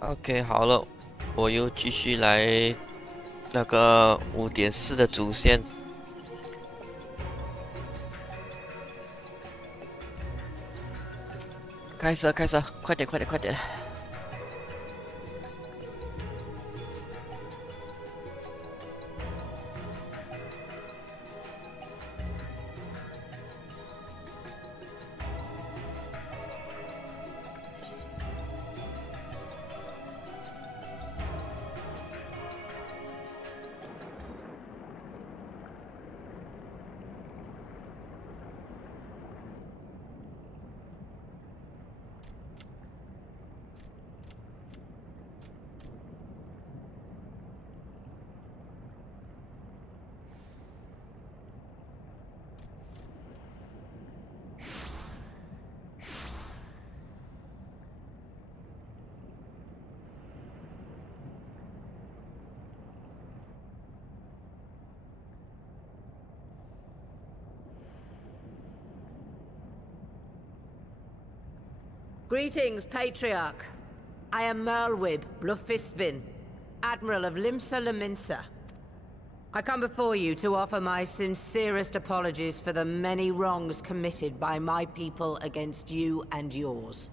OK，好了，我又继续来那个5.4的主线。开始，快点，快点！Greetings, Patriarch. I am Merlwib Blufistvin, Admiral of Limsa Laminsa. I come before you to offer my sincerest apologies for the many wrongs committed by my people against you and yours.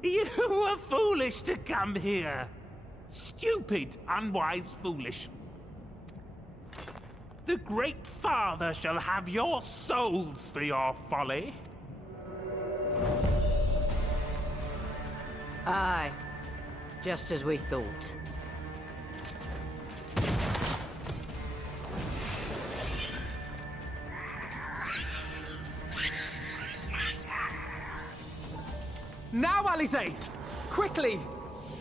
You were foolish to come here. Stupid, unwise, foolish. The Great Father shall have your souls for your folly. Aye, just as we thought. Now, Alize! Quickly!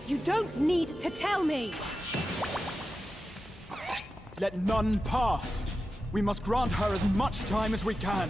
You don't need to tell me! Let none pass. We must grant her as much time as we can.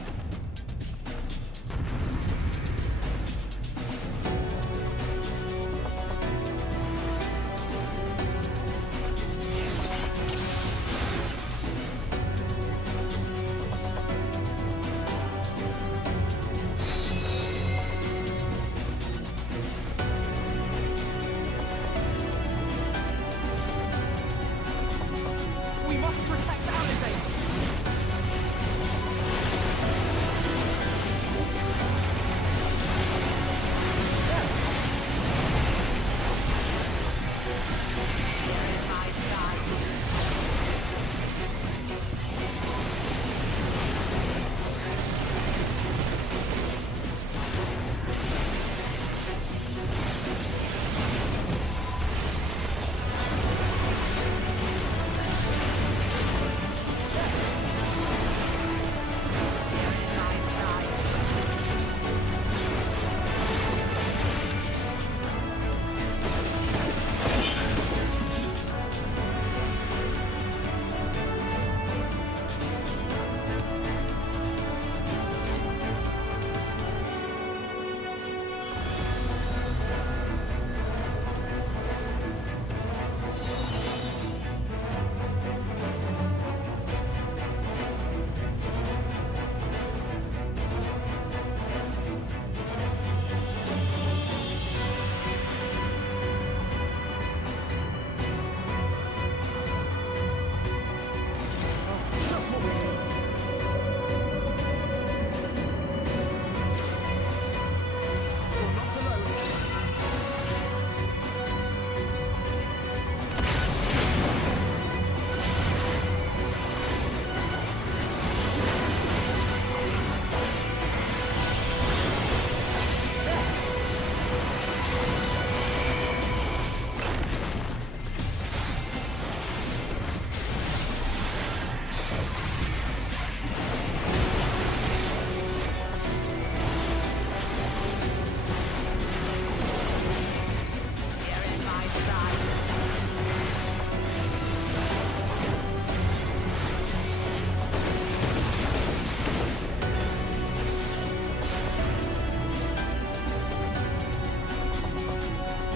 We must protect Alize!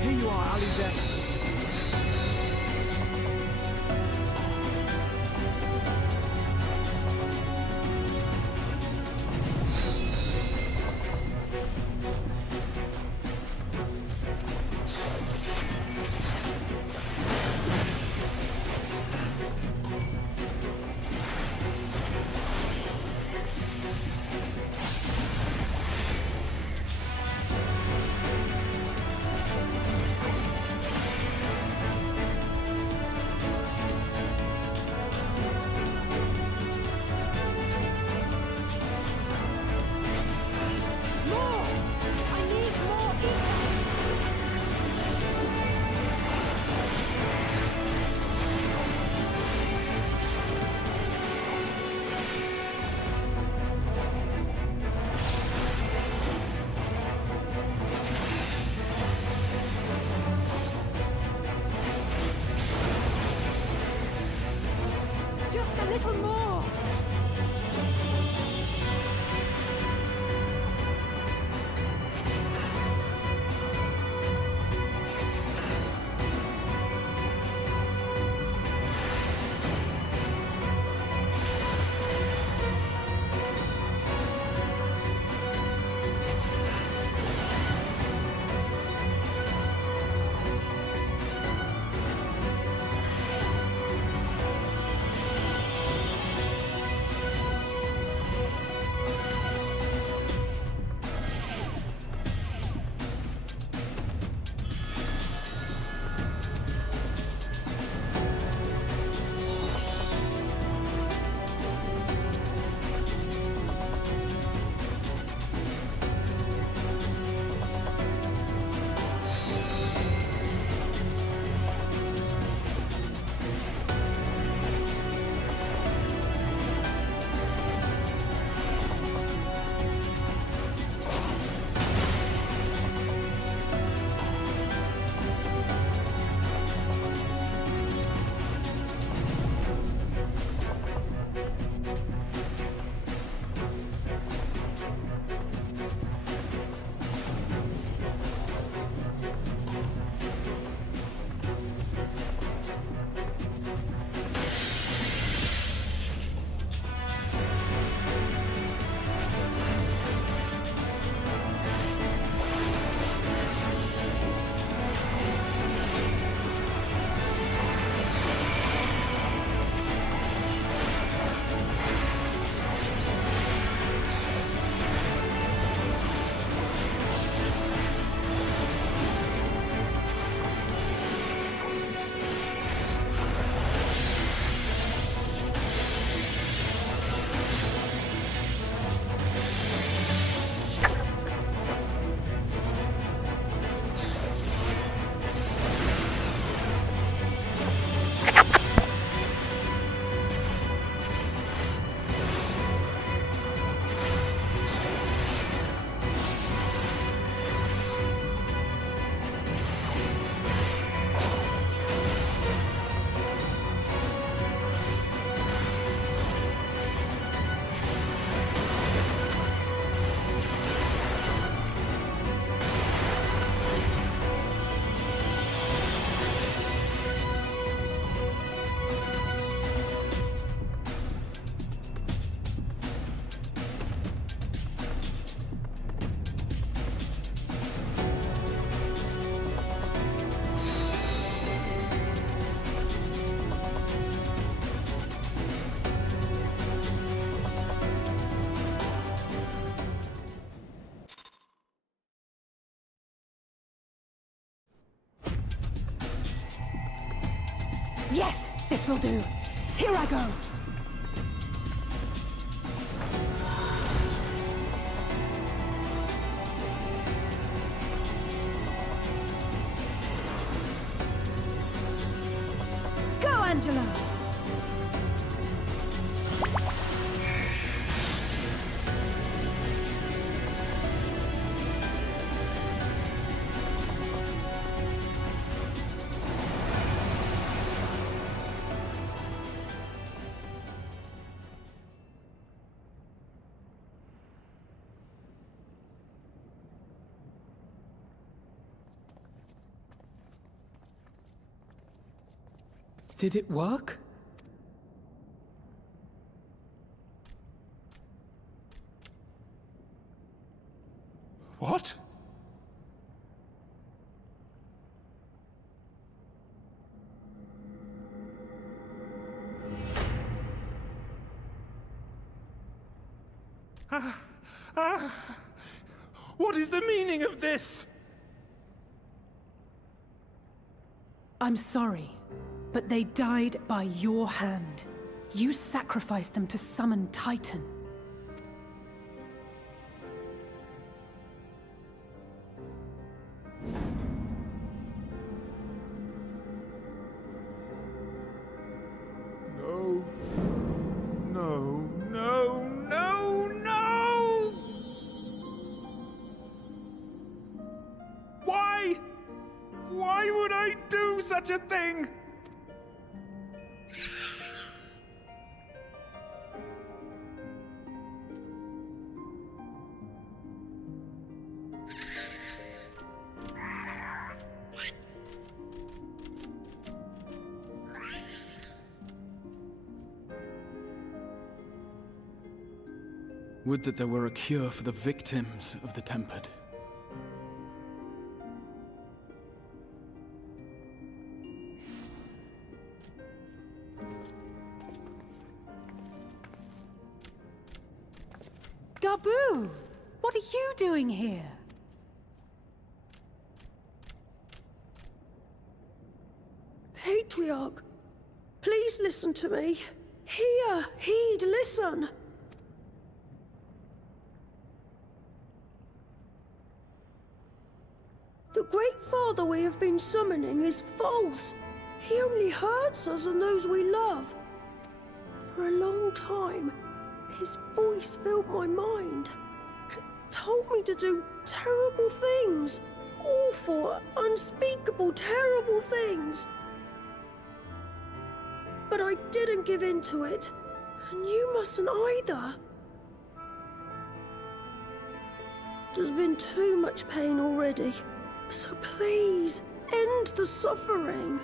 Here you are, Alize. One more! Yes, this will do. Here I go. Go, Angela. Did it work? What? What is the meaning of this? I'm sorry, but they died by your hand. You sacrificed them to summon Titan. No. No, no, no, no! Why? Why would I do such a thing? Would that there were a cure for the victims of the Tempered. Gabu! What are you doing here? Patriarch, please listen to me. Hear, heed, listen. The Great Father we have been summoning is false. He only hurts us and those we love. For a long time, his voice filled my mind. It told me to do terrible things. Awful, unspeakable, terrible things. But I didn't give in to it, and you mustn't either. There's been too much pain already, so please, end the suffering.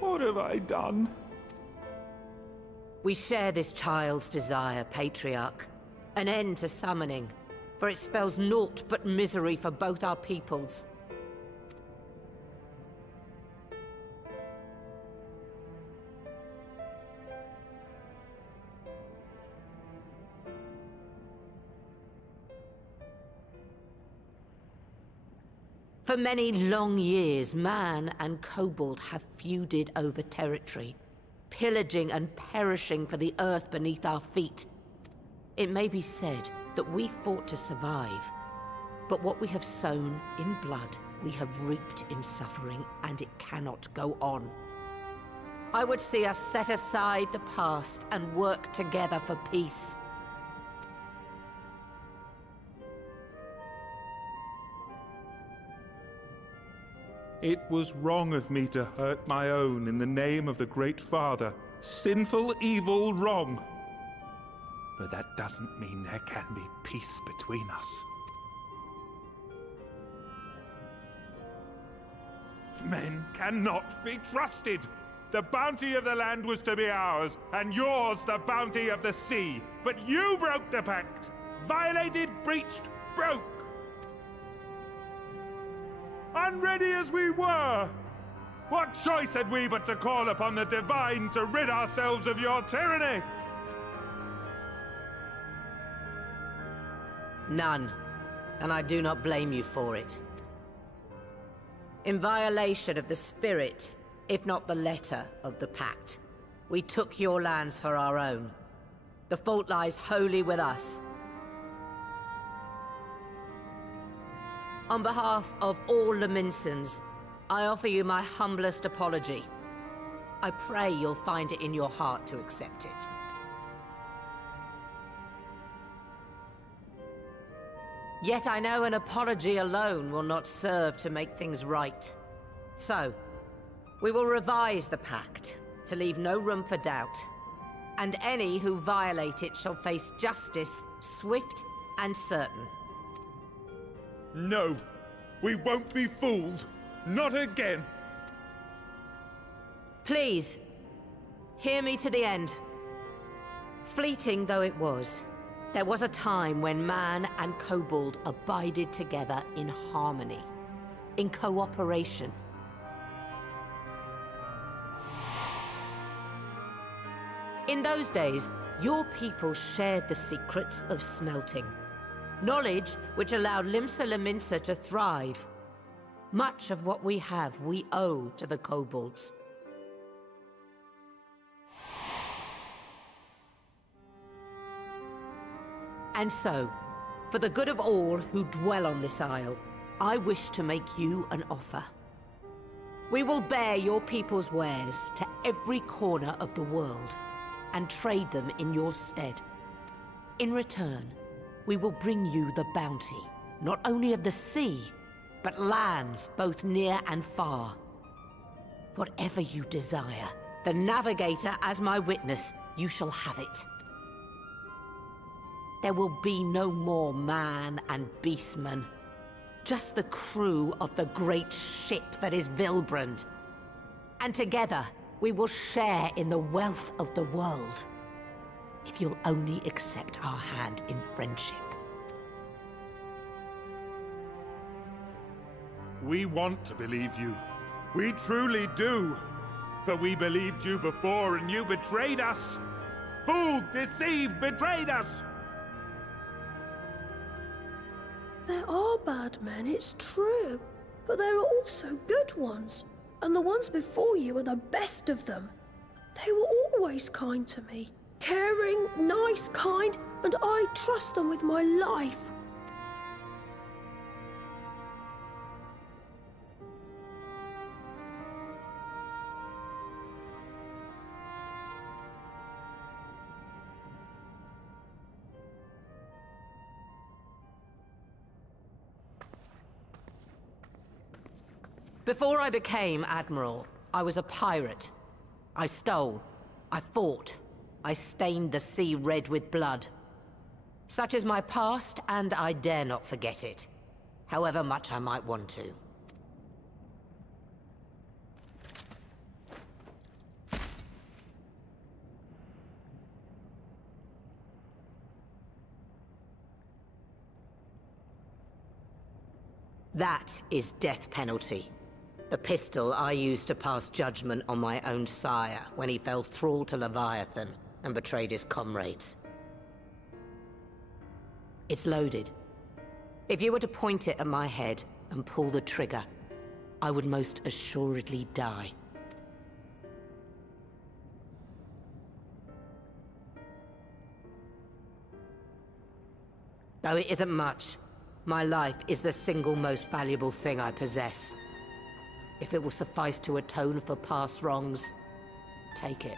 What have I done? We share this child's desire, Patriarch. An end to summoning, for it spells naught but misery for both our peoples. For many long years, man and kobold have feuded over territory, pillaging and perishing for the earth beneath our feet. It may be said that we fought to survive, but what we have sown in blood, we have reaped in suffering, and it cannot go on. I would see us set aside the past and work together for peace. It was wrong of me to hurt my own in the name of the Great Father. Sinful, evil, wrong. But that doesn't mean there can be peace between us. Men cannot be trusted. The bounty of the land was to be ours, and yours the bounty of the sea. But you broke the pact. Violated, breached, broke. Unready as we were, what choice had we but to call upon the Divine to rid ourselves of your tyranny? None, and I do not blame you for it. In violation of the spirit, if not the letter of the pact, we took your lands for our own. The fault lies wholly with us. On behalf of all Laminsons, I offer you my humblest apology. I pray you'll find it in your heart to accept it. Yet I know an apology alone will not serve to make things right. So, we will revise the pact to leave no room for doubt. And any who violate it shall face justice, swift and certain. No, we won't be fooled. Not again. Please, hear me to the end. Fleeting though it was, there was a time when man and kobold abided together in harmony, in cooperation. In those days, your people shared the secrets of smelting. Knowledge which allowed Limsa Lominsa to thrive. Much of what we have, we owe to the kobolds. And so, for the good of all who dwell on this isle, I wish to make you an offer. We will bear your people's wares to every corner of the world, and trade them in your stead. In return, we will bring you the bounty, not only of the sea, but lands both near and far. Whatever you desire, the Navigator as my witness, you shall have it. There will be no more man and beastman. Just the crew of the great ship that is Vilbrand. And together, we will share in the wealth of the world. If you'll only accept our hand in friendship. We want to believe you. We truly do. But we believed you before and you betrayed us. Fooled, deceived, betrayed us. There are bad men, it's true. But there are also good ones. And the ones before you are the best of them. They were always kind to me. Caring, nice, kind, and I trust them with my life. Before I became Admiral, I was a pirate. I stole. I fought. I stained the sea red with blood. Such is my past, and I dare not forget it. However much I might want to. That is death penalty. The pistol I used to pass judgment on my own sire when he fell thrall to Leviathan and betrayed his comrades. It's loaded. If you were to point it at my head and pull the trigger, I would most assuredly die. Though it isn't much, my life is the single most valuable thing I possess. If it will suffice to atone for past wrongs, take it.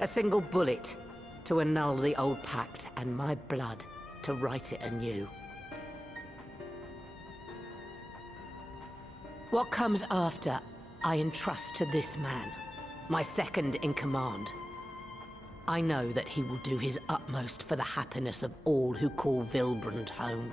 A single bullet to annul the old pact, and my blood to write it anew. What comes after, I entrust to this man, my second in command. I know that he will do his utmost for the happiness of all who call Vilbrand home.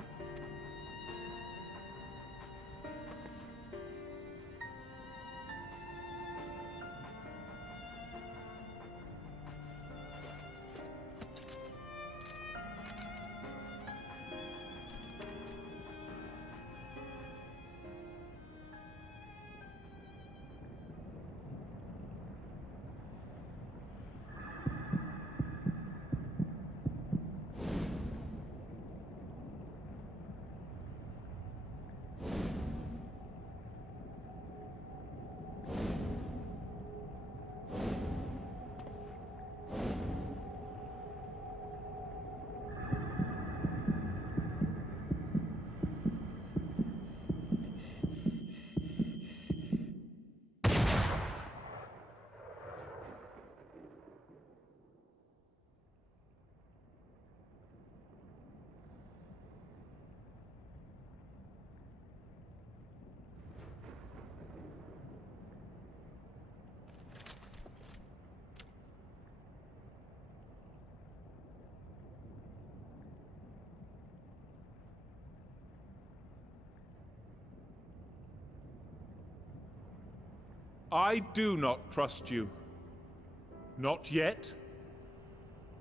I do not trust you. Not yet.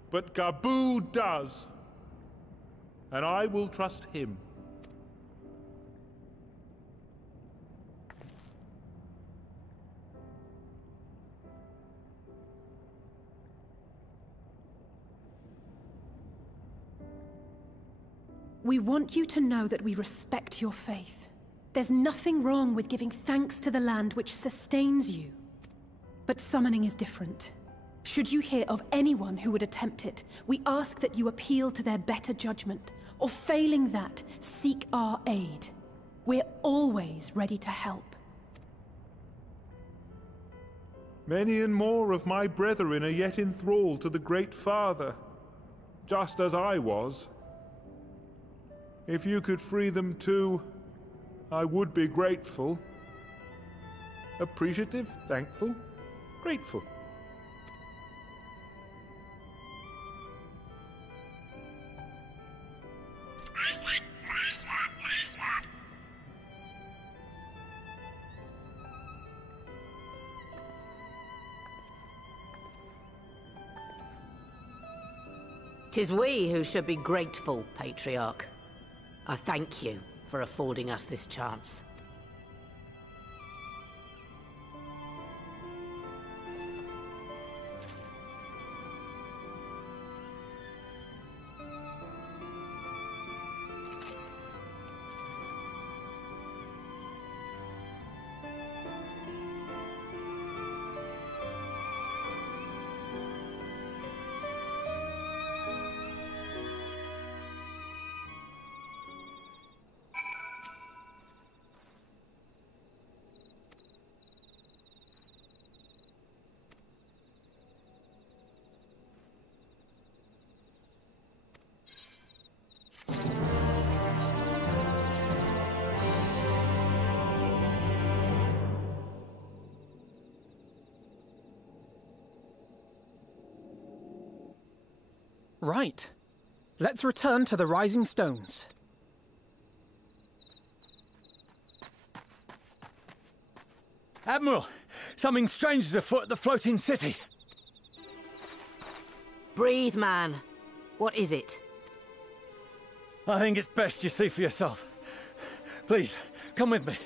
But Gaboo does. And I will trust him. We want you to know that we respect your faith. There's nothing wrong with giving thanks to the land which sustains you. But summoning is different. Should you hear of anyone who would attempt it, we ask that you appeal to their better judgment, or failing that, seek our aid. We're always ready to help. Many and more of my brethren are yet enthralled to the Great Father, just as I was. If you could free them too, I would be grateful. Appreciative, thankful. grateful. Tis we who should be grateful, Patriarch. I thank you for affording us this chance. Right. Let's return to the Rising Stones. Admiral, something strange is afoot at the floating city. Breathe, man. What is it? I think it's best you see for yourself. Please, come with me.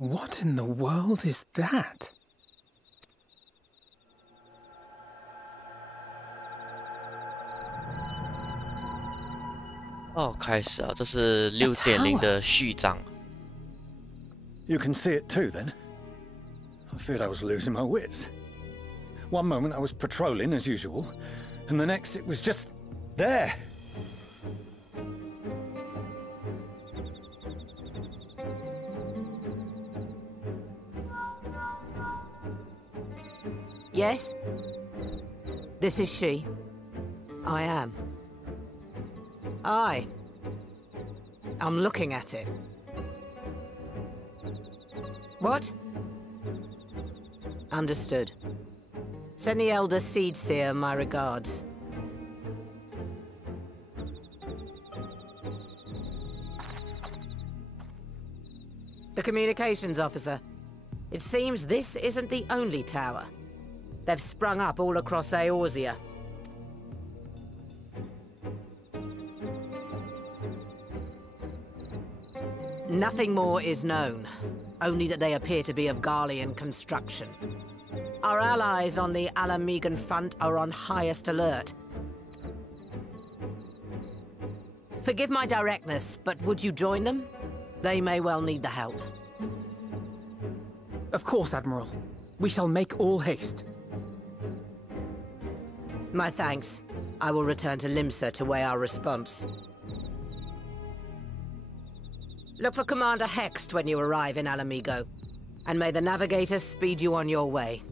What in the world is that? Oh, 开始啊，这是6.0的序章。You can see it too, then? I feared I was losing my wits. One moment I was patrolling as usual, and the next it was just there. Yes? This is she. I am. I'm looking at it. What? Understood. Send the Elder Seedseer my regards. The communications officer. It seems this isn't the only tower. They've sprung up all across Eorzea. Nothing more is known, only that they appear to be of Garlean construction. Our allies on the Alamegan front are on highest alert. Forgive my directness, but would you join them? They may well need the help. Of course, Admiral. We shall make all haste. My thanks. I will return to Limsa to weigh our response. Look for Commander Hext when you arrive in Alamigo, and may the Navigator speed you on your way.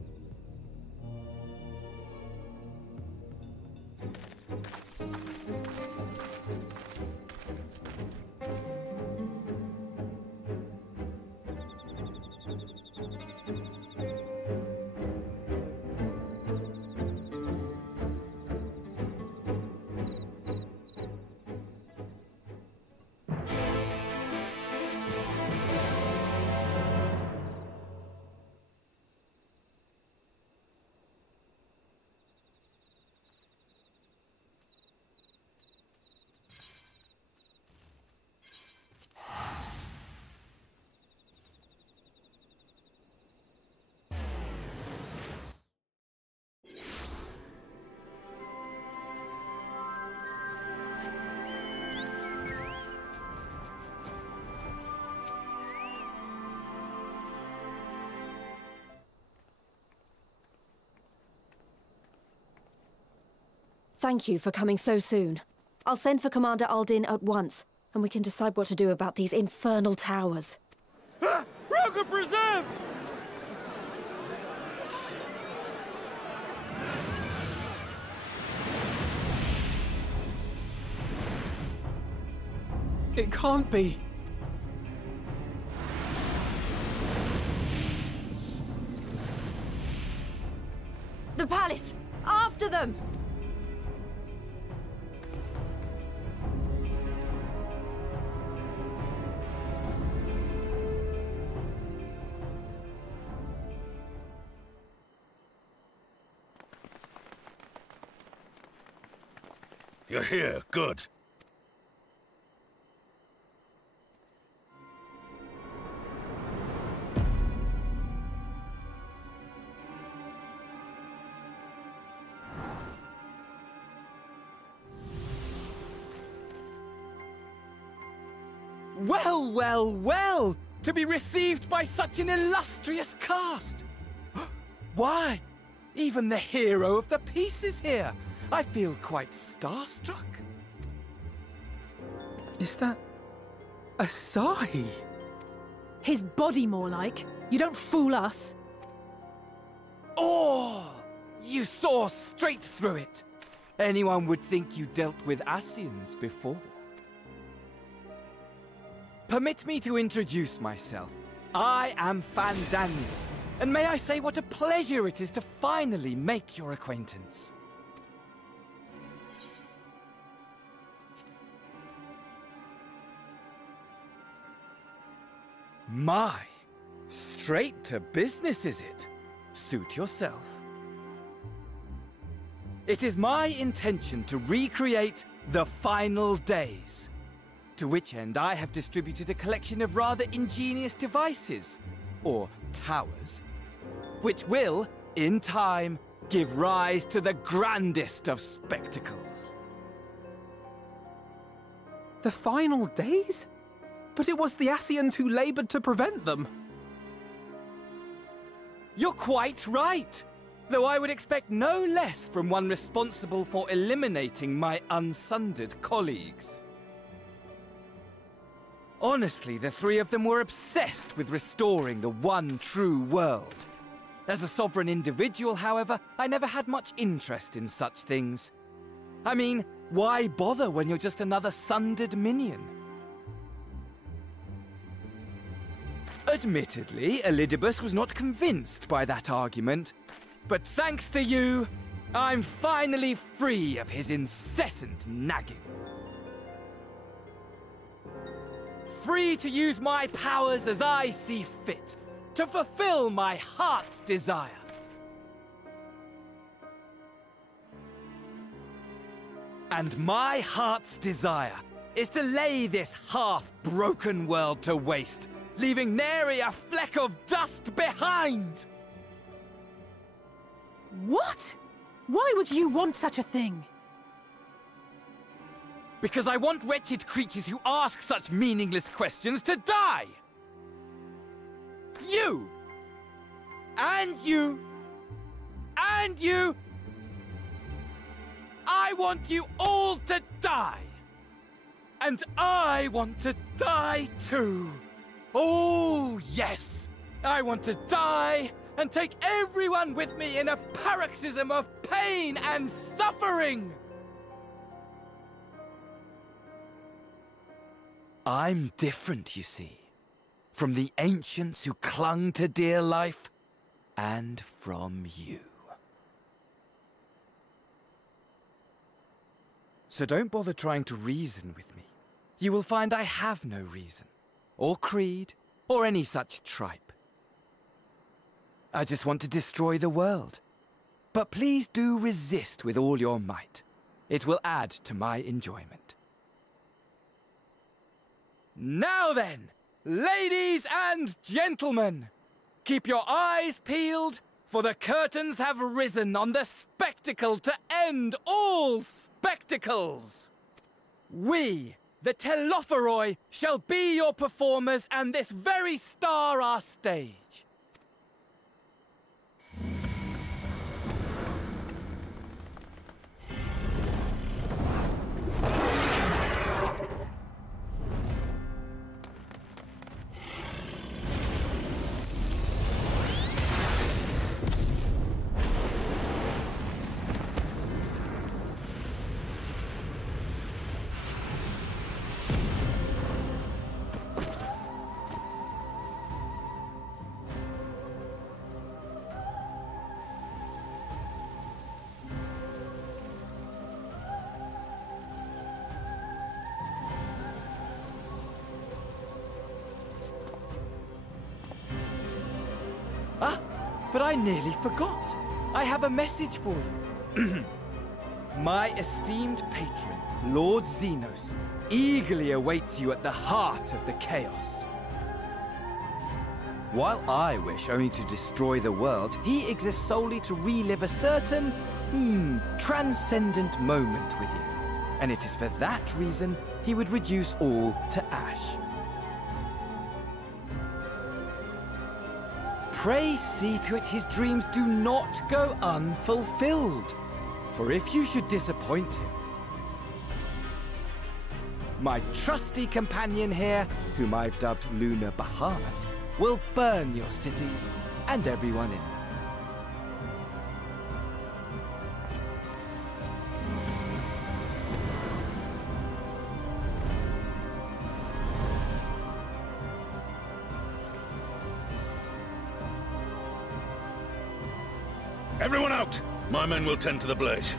Thank you for coming so soon. I'll send for Commander Aldin at once, and we can decide what to do about these infernal towers. Rocket Preserve! It can't be. The palace! After them! You're here, good. Well, well, well! To be received by such an illustrious cast! Why? Even the hero of the piece is here! I feel quite starstruck. Is that Asahi? His body, more like. You don't fool us. Oh! You saw straight through it. Anyone would think you dealt with Asians before. Permit me to introduce myself. I am Fandaniel, and may I say what a pleasure it is to finally make your acquaintance. My, straight to business is it? Suit yourself. It is my intention to recreate the final days. To which end I have distributed a collection of rather ingenious devices, or towers, which will, in time, give rise to the grandest of spectacles. The final days? But it was the Asians who labored to prevent them. You're quite right, though I would expect no less from one responsible for eliminating my unsundered colleagues. Honestly, the three of them were obsessed with restoring the one true world. As a sovereign individual, however, I never had much interest in such things. I mean, why bother when you're just another sundered minion? Admittedly, Elidibus was not convinced by that argument, but thanks to you, I'm finally free of his incessant nagging. Free to use my powers as I see fit, to fulfill my heart's desire. And my heart's desire is to lay this half-broken world to waste, leaving nary a fleck of dust behind! What? Why would you want such a thing? Because I want wretched creatures who ask such meaningless questions to die! You! And you! And you! I want you all to die! And I want to die too! Oh, yes! I want to die and take everyone with me in a paroxysm of pain and suffering! I'm different, you see, from the ancients who clung to dear life, and from you. So don't bother trying to reason with me. You will find I have no reason, or creed, or any such tripe. I just want to destroy the world. But please do resist with all your might. It will add to my enjoyment. Now then, ladies and gentlemen, keep your eyes peeled, for the curtains have risen on the spectacle to end all spectacles. We, the Telophoroi, shall be your performers, and this very star our stage. but I nearly forgot. I have a message for you. My esteemed patron, Lord Xenos, eagerly awaits you at the heart of the chaos. While I wish only to destroy the world, he exists solely to relive a certain, transcendent moment with you. And it is for that reason he would reduce all to ash. Pray see to it his dreams do not go unfulfilled. For if you should disappoint him, my trusty companion here, whom I've dubbed Lunar Bahamut, will burn your cities and everyone in them. Everyone out! My men will tend to the blaze.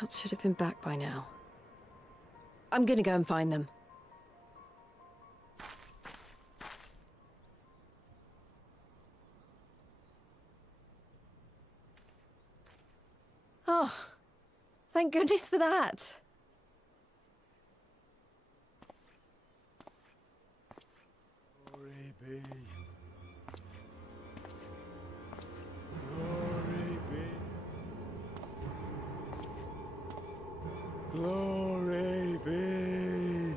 Scouts should have been back by now. I'm gonna go and find them. Oh, thank goodness for that. Glory be. Glory be. Glory be.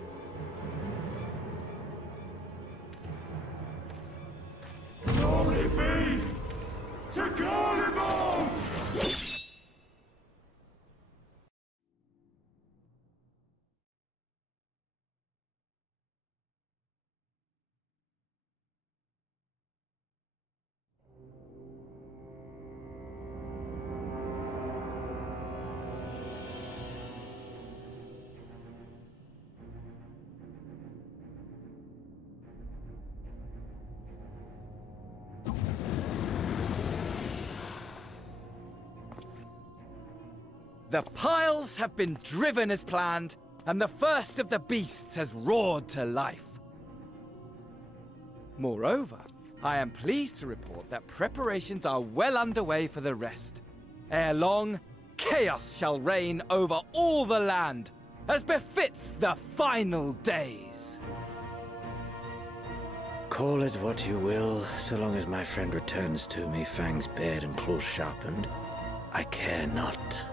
Glory be to Garibald! The piles have been driven as planned, and the first of the beasts has roared to life. Moreover, I am pleased to report that preparations are well underway for the rest. Ere long, chaos shall reign over all the land, as befits the final days. Call it what you will, so long as my friend returns to me, fangs bared and claws sharpened. I care not.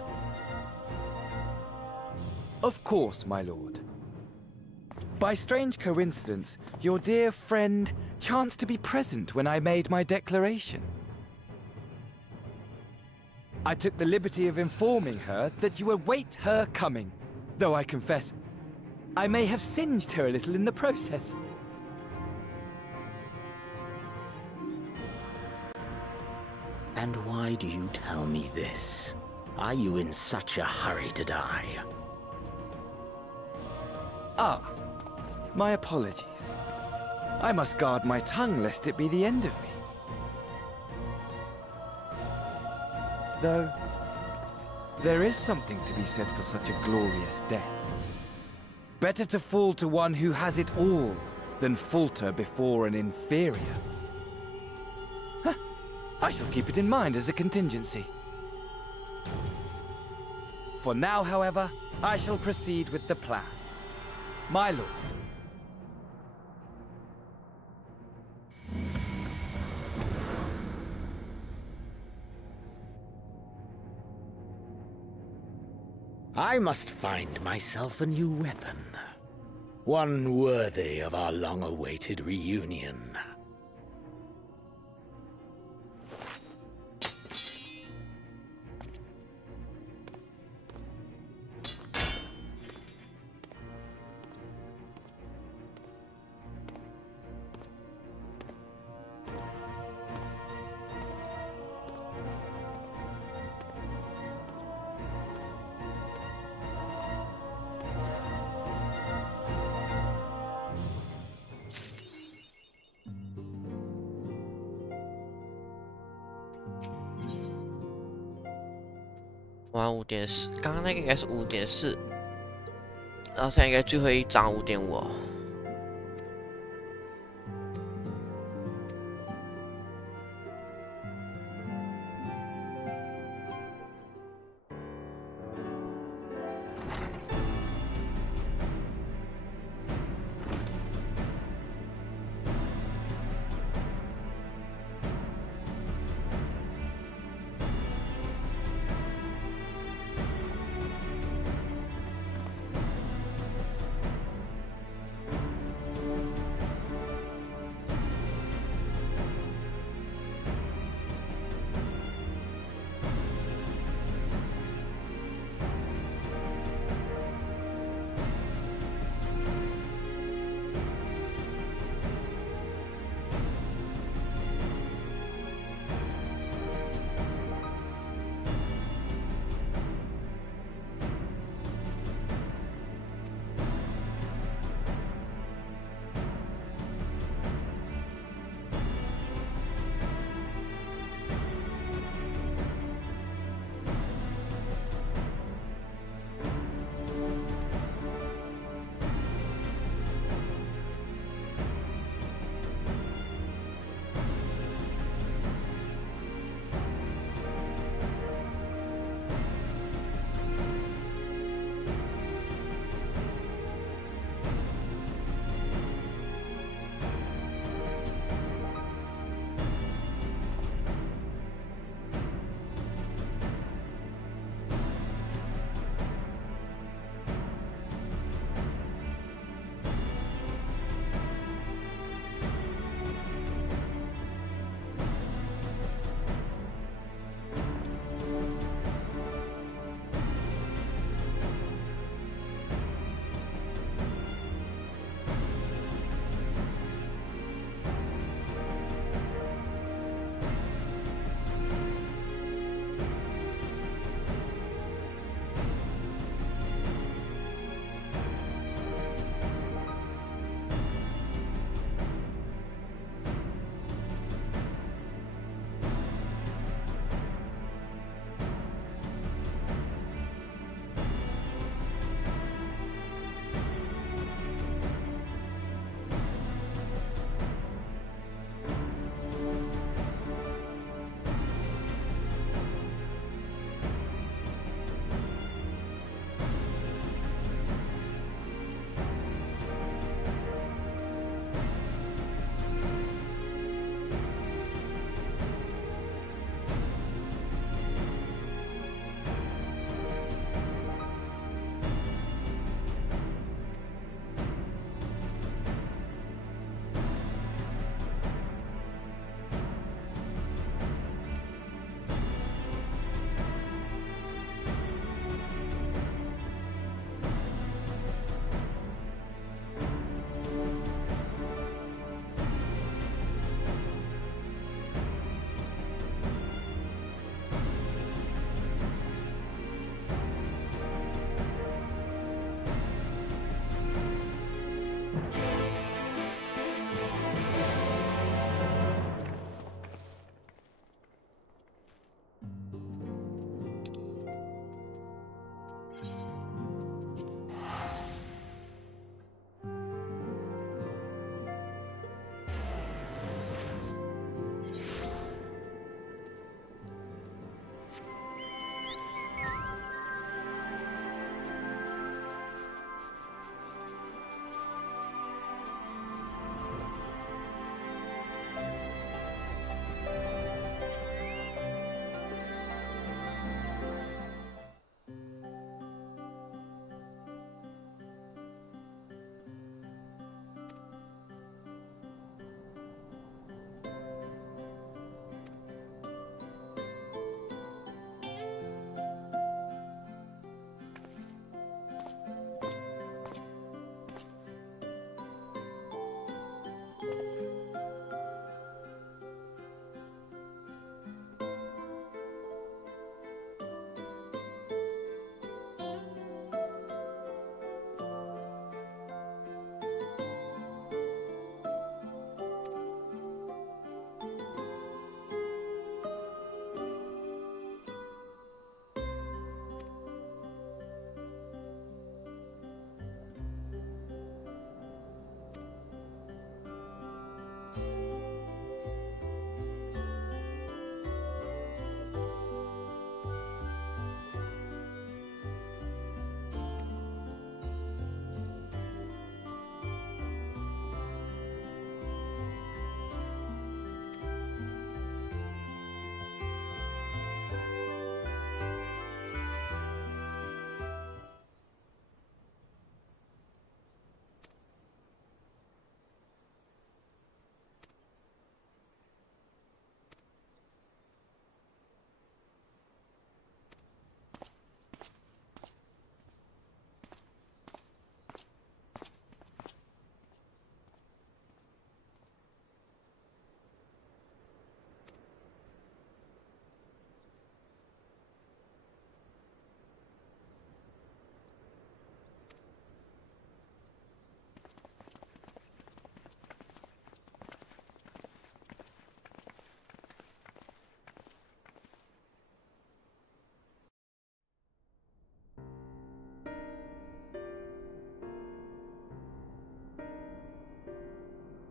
Of course, my lord. By strange coincidence, your dear friend chanced to be present when I made my declaration. I took the liberty of informing her that you await her coming, though I confess, I may have singed her a little in the process. And why do you tell me this? Are you in such a hurry to die? Ah, my apologies. I must guard my tongue lest it be the end of me. Though, there is something to be said for such a glorious death. Better to fall to one who has it all than falter before an inferior. Huh. I shall keep it in mind as a contingency. For now, however, I shall proceed with the plan. My lord. I must find myself a new weapon. One worthy of our long-awaited reunion.玩5.4，刚刚那个应该是5.4，然后现在应该最后一章5.5哦。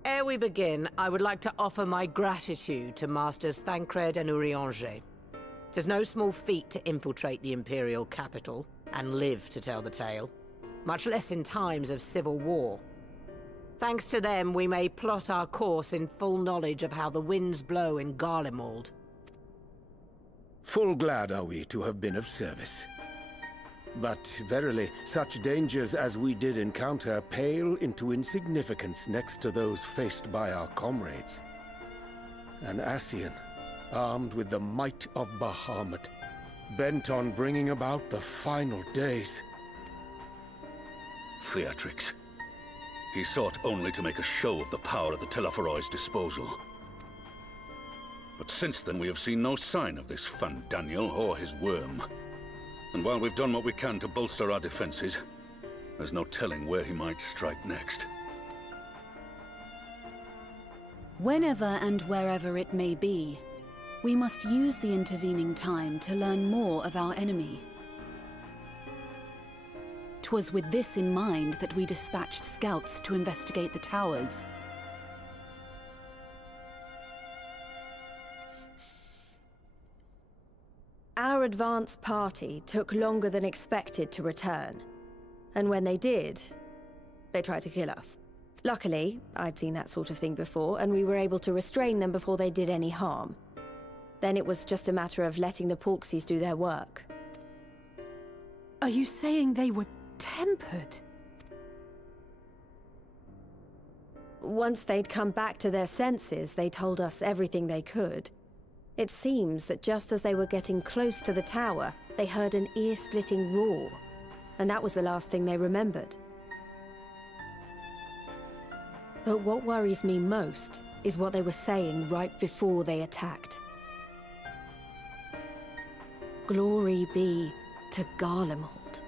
Ere we begin, I would like to offer my gratitude to Masters Thancred and Urianger. Tis no small feat to infiltrate the Imperial capital and live to tell the tale, much less in times of civil war. Thanks to them, we may plot our course in full knowledge of how the winds blow in Garlemald. Full glad are we to have been of service. But verily, such dangers as we did encounter pale into insignificance next to those faced by our comrades. An Ascian, armed with the might of Bahamut, bent on bringing about the final days. Theatrix. He sought only to make a show of the power at the Teleforoi's disposal. But since then we have seen no sign of this Fandaniel or his worm. And while we've done what we can to bolster our defenses, there's no telling where he might strike next. Whenever and wherever it may be, we must use the intervening time to learn more of our enemy. 'Twas with this in mind that we dispatched scouts to investigate the towers. Our advance party took longer than expected to return. And when they did, they tried to kill us. Luckily, I'd seen that sort of thing before, and we were able to restrain them before they did any harm. Then it was just a matter of letting the Porksies do their work. Are you saying they were tempered? Once they'd come back to their senses, they told us everything they could. It seems that just as they were getting close to the tower, they heard an ear-splitting roar. And that was the last thing they remembered. But what worries me most is what they were saying right before they attacked. Glory be to Garlemald.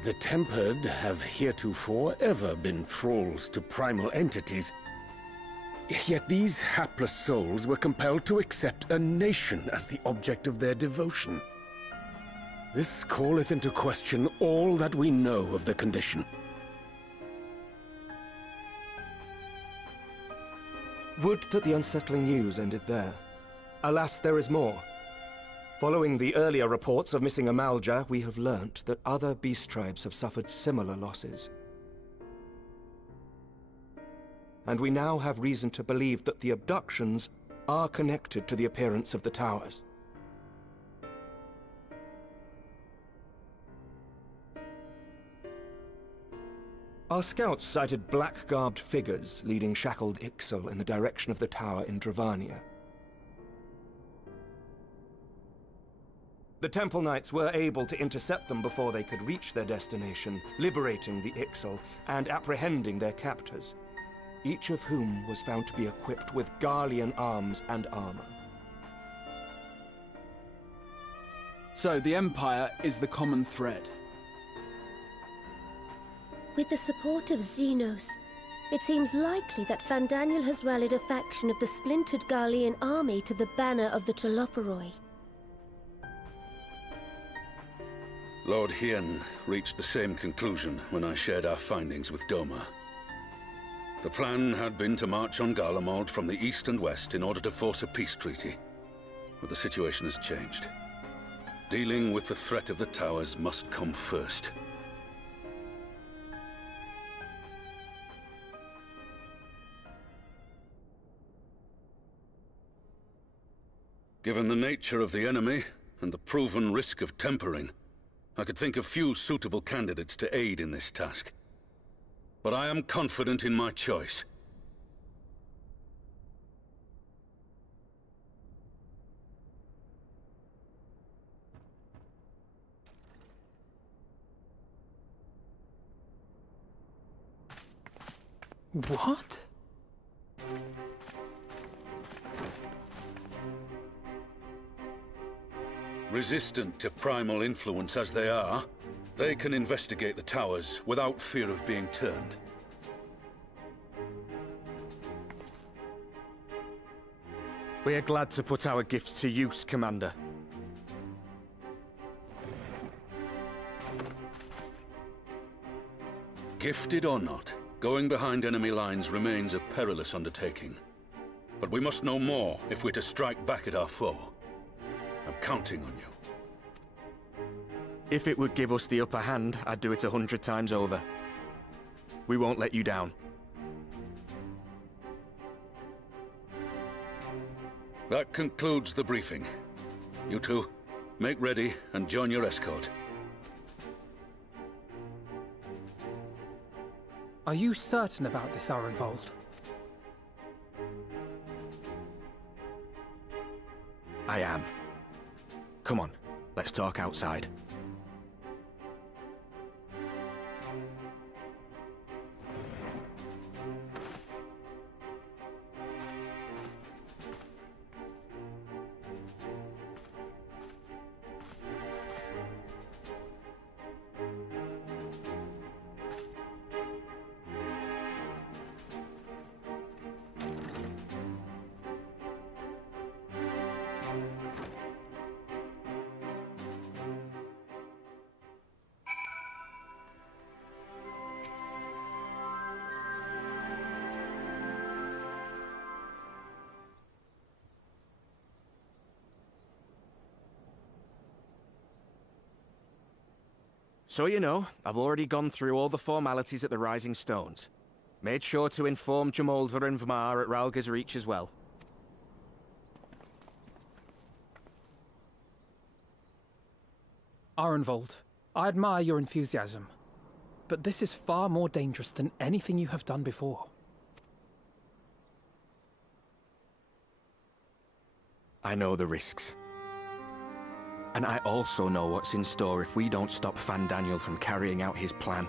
The Tempered have heretofore ever been thralls to primal entities. Yet these hapless souls were compelled to accept a nation as the object of their devotion. This calleth into question all that we know of the condition. Would that the unsettling news ended there. Alas, there is more. Following the earlier reports of missing Amalja, we have learnt that other beast tribes have suffered similar losses. And we now have reason to believe that the abductions are connected to the appearance of the towers. Our scouts sighted black-garbed figures leading shackled Ixal in the direction of the tower in Dravania. The Temple Knights were able to intercept them before they could reach their destination, liberating the Ixal and apprehending their captors, each of whom was found to be equipped with Garlean arms and armor. So the Empire is the common thread. With the support of Xenos, it seems likely that Fandaniel has rallied a faction of the splintered Garlean army to the banner of the Telophoroi. Lord Hien reached the same conclusion when I shared our findings with Doma. The plan had been to march on Garlemald from the east and west in order to force a peace treaty. But the situation has changed. Dealing with the threat of the towers must come first. Given the nature of the enemy and the proven risk of tempering, I could think of few suitable candidates to aid in this task. But I am confident in my choice. What? Resistant to primal influence as they are, they can investigate the towers without fear of being turned. We are glad to put our gifts to use, Commander. Gifted or not, going behind enemy lines remains a perilous undertaking. But we must know more if we're to strike back at our foe. I'm counting on you. If it would give us the upper hand, I'd do it 100 times over. We won't let you down. That concludes the briefing. You two, make ready and join your escort. Are you certain about this, Arenvold? I am. Come on, let's talk outside. So you know, I've already gone through all the formalities at the Rising Stones. Made sure to inform Jamoldva and Vamar at Ralga's Reach as well. Arenvold, I admire your enthusiasm, but this is far more dangerous than anything you have done before. I know the risks. And I also know what's in store if we don't stop Fandaniel from carrying out his plan.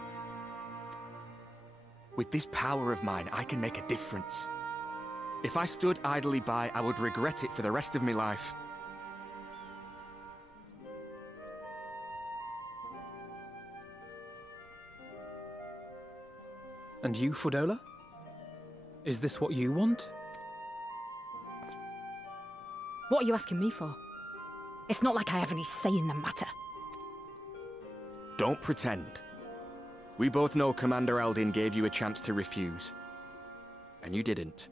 With this power of mine, I can make a difference. If I stood idly by, I would regret it for the rest of my life. And you, Fordola? Is this what you want? What are you asking me for? It's not like I have any say in the matter. Don't pretend. We both know Commander Eldin gave you a chance to refuse. And you didn't.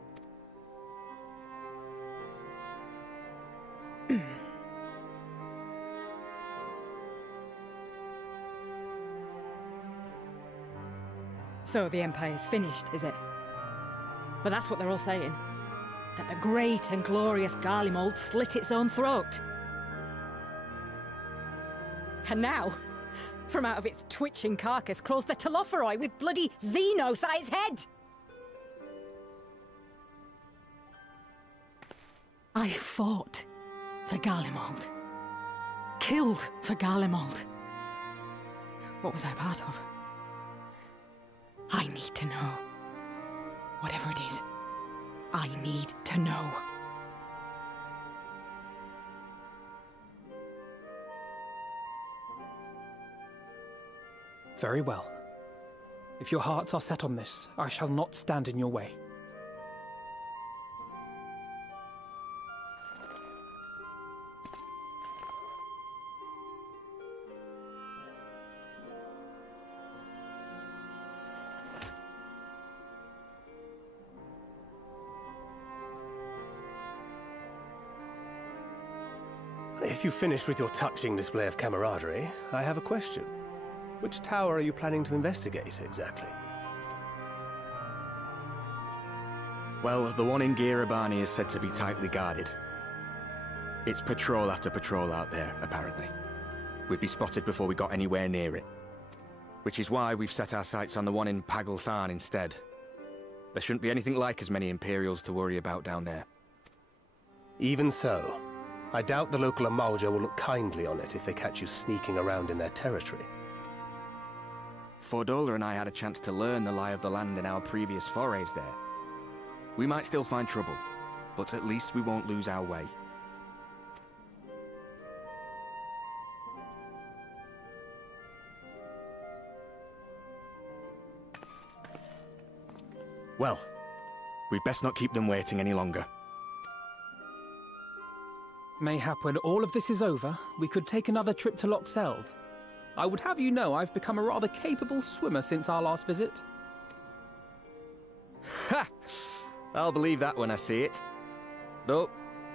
So the Empire's finished, is it? But that's what they're all saying. That the great and glorious Garlemald slit its own throat. And now, from out of its twitching carcass crawls the Telophoroi with bloody Xenos at its head! I fought for Garlemald. Killed for Garlemald. What was I part of? I need to know. Whatever it is, I need to know. Very well. If your hearts are set on this, I shall not stand in your way. If you've finished with your touching display of camaraderie, I have a question. Which tower are you planning to investigate, exactly? Well, the one in Girabani is said to be tightly guarded. It's patrol after patrol out there, apparently. We'd be spotted before we got anywhere near it. Which is why we've set our sights on the one in Pagalthan instead. There shouldn't be anything like as many Imperials to worry about down there. Even so, I doubt the local Amalja will look kindly on it if they catch you sneaking around in their territory. Fordola and I had a chance to learn the lie of the land in our previous forays there. We might still find trouble, but at least we won't lose our way. Well, we'd best not keep them waiting any longer. Mayhap when all of this is over, we could take another trip to Loxeld. I would have you know I've become a rather capable swimmer since our last visit. Ha! I'll believe that when I see it. Though,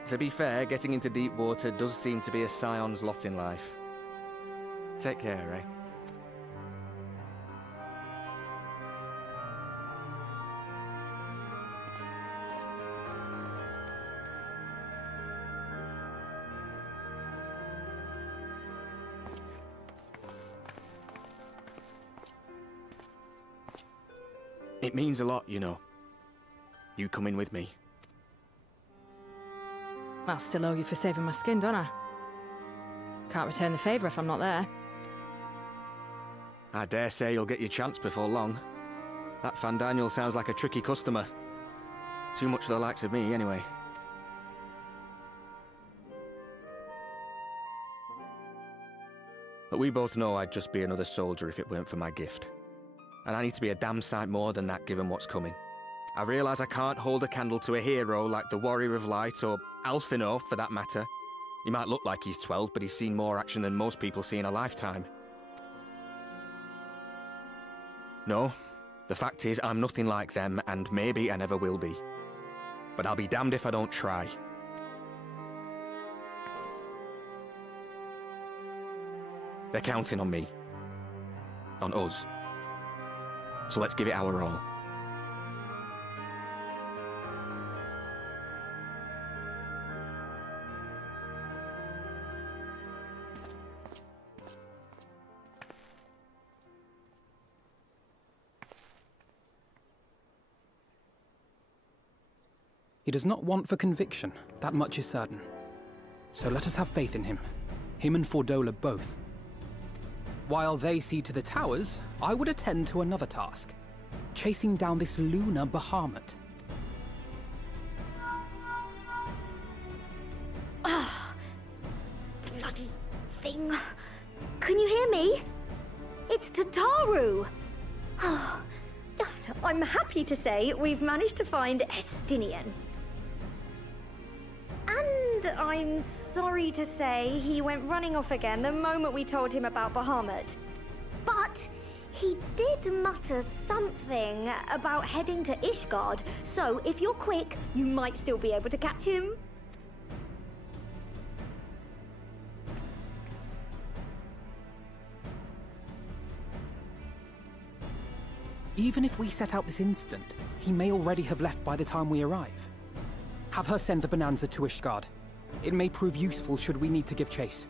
to be fair, getting into deep water does seem to be a scion's lot in life. Take care, eh? It means a lot, you know. You coming with me. I'll still owe you for saving my skin, don't I? Can't return the favour if I'm not there. I dare say you'll get your chance before long. That Fandaniel sounds like a tricky customer. Too much for the likes of me, anyway. But we both know I'd just be another soldier if it weren't for my gift. And I need to be a damn sight more than that given what's coming. I realise I can't hold a candle to a hero like the Warrior of Light, or Alphinaud for that matter. He might look like he's 12, but he's seen more action than most people see in a lifetime. No, the fact is I'm nothing like them, and maybe I never will be. But I'll be damned if I don't try. They're counting on me. On us. So let's give it our all. He does not want for conviction, that much is certain. So let us have faith in him. Him and Fordola both. While they see to the towers, I would attend to another task. Chasing down this lunar Bahamut. Ah, bloody thing. Can you hear me? It's Tataru. I'm happy to say we've managed to find Estinian. And I'm sorry to say he went running off again the moment we told him about Bahamut. But he did mutter something about heading to Ishgard, so if you're quick, you might still be able to catch him. Even if we set out this instant, he may already have left by the time we arrive. Have her send the Bonanza to Ishgard. It may prove useful should we need to give chase.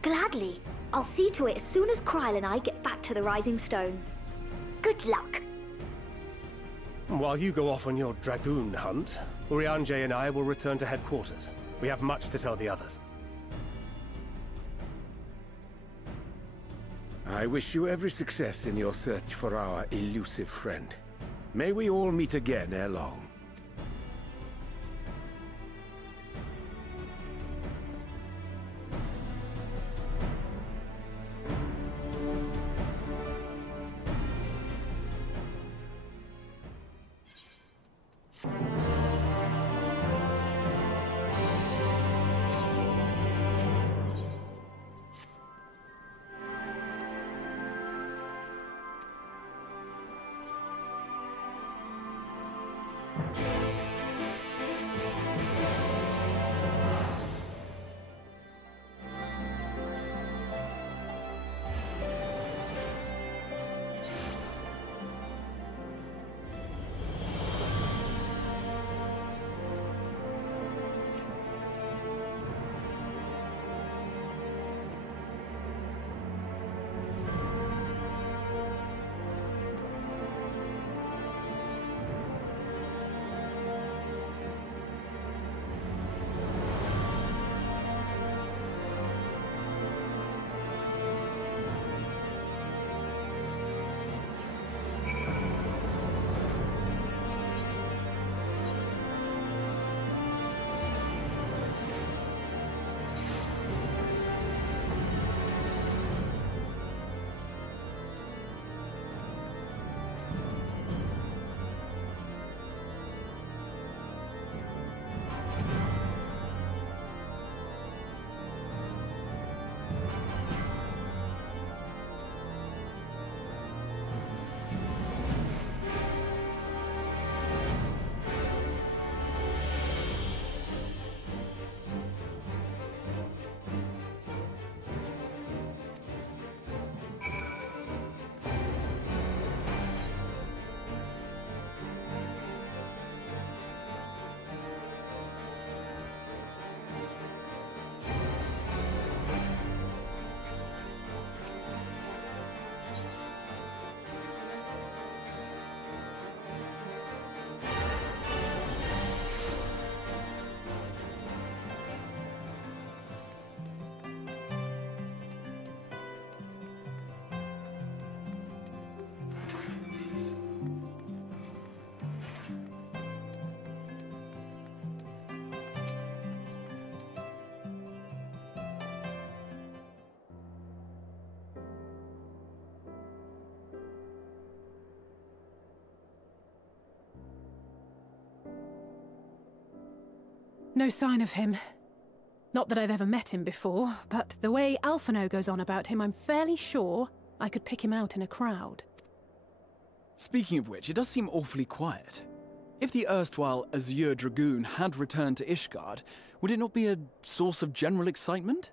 Gladly. I'll see to it as soon as Kryl and I get back to the Rising Stones. Good luck. While you go off on your dragoon hunt, Urianger and I will return to headquarters. We have much to tell the others. I wish you every success in your search for our elusive friend. May we all meet again ere long. No sign of him. Not that I've ever met him before, but the way Alphino goes on about him, I'm fairly sure I could pick him out in a crowd. Speaking of which, it does seem awfully quiet. If the erstwhile Azure Dragoon had returned to Ishgard, would it not be a source of general excitement?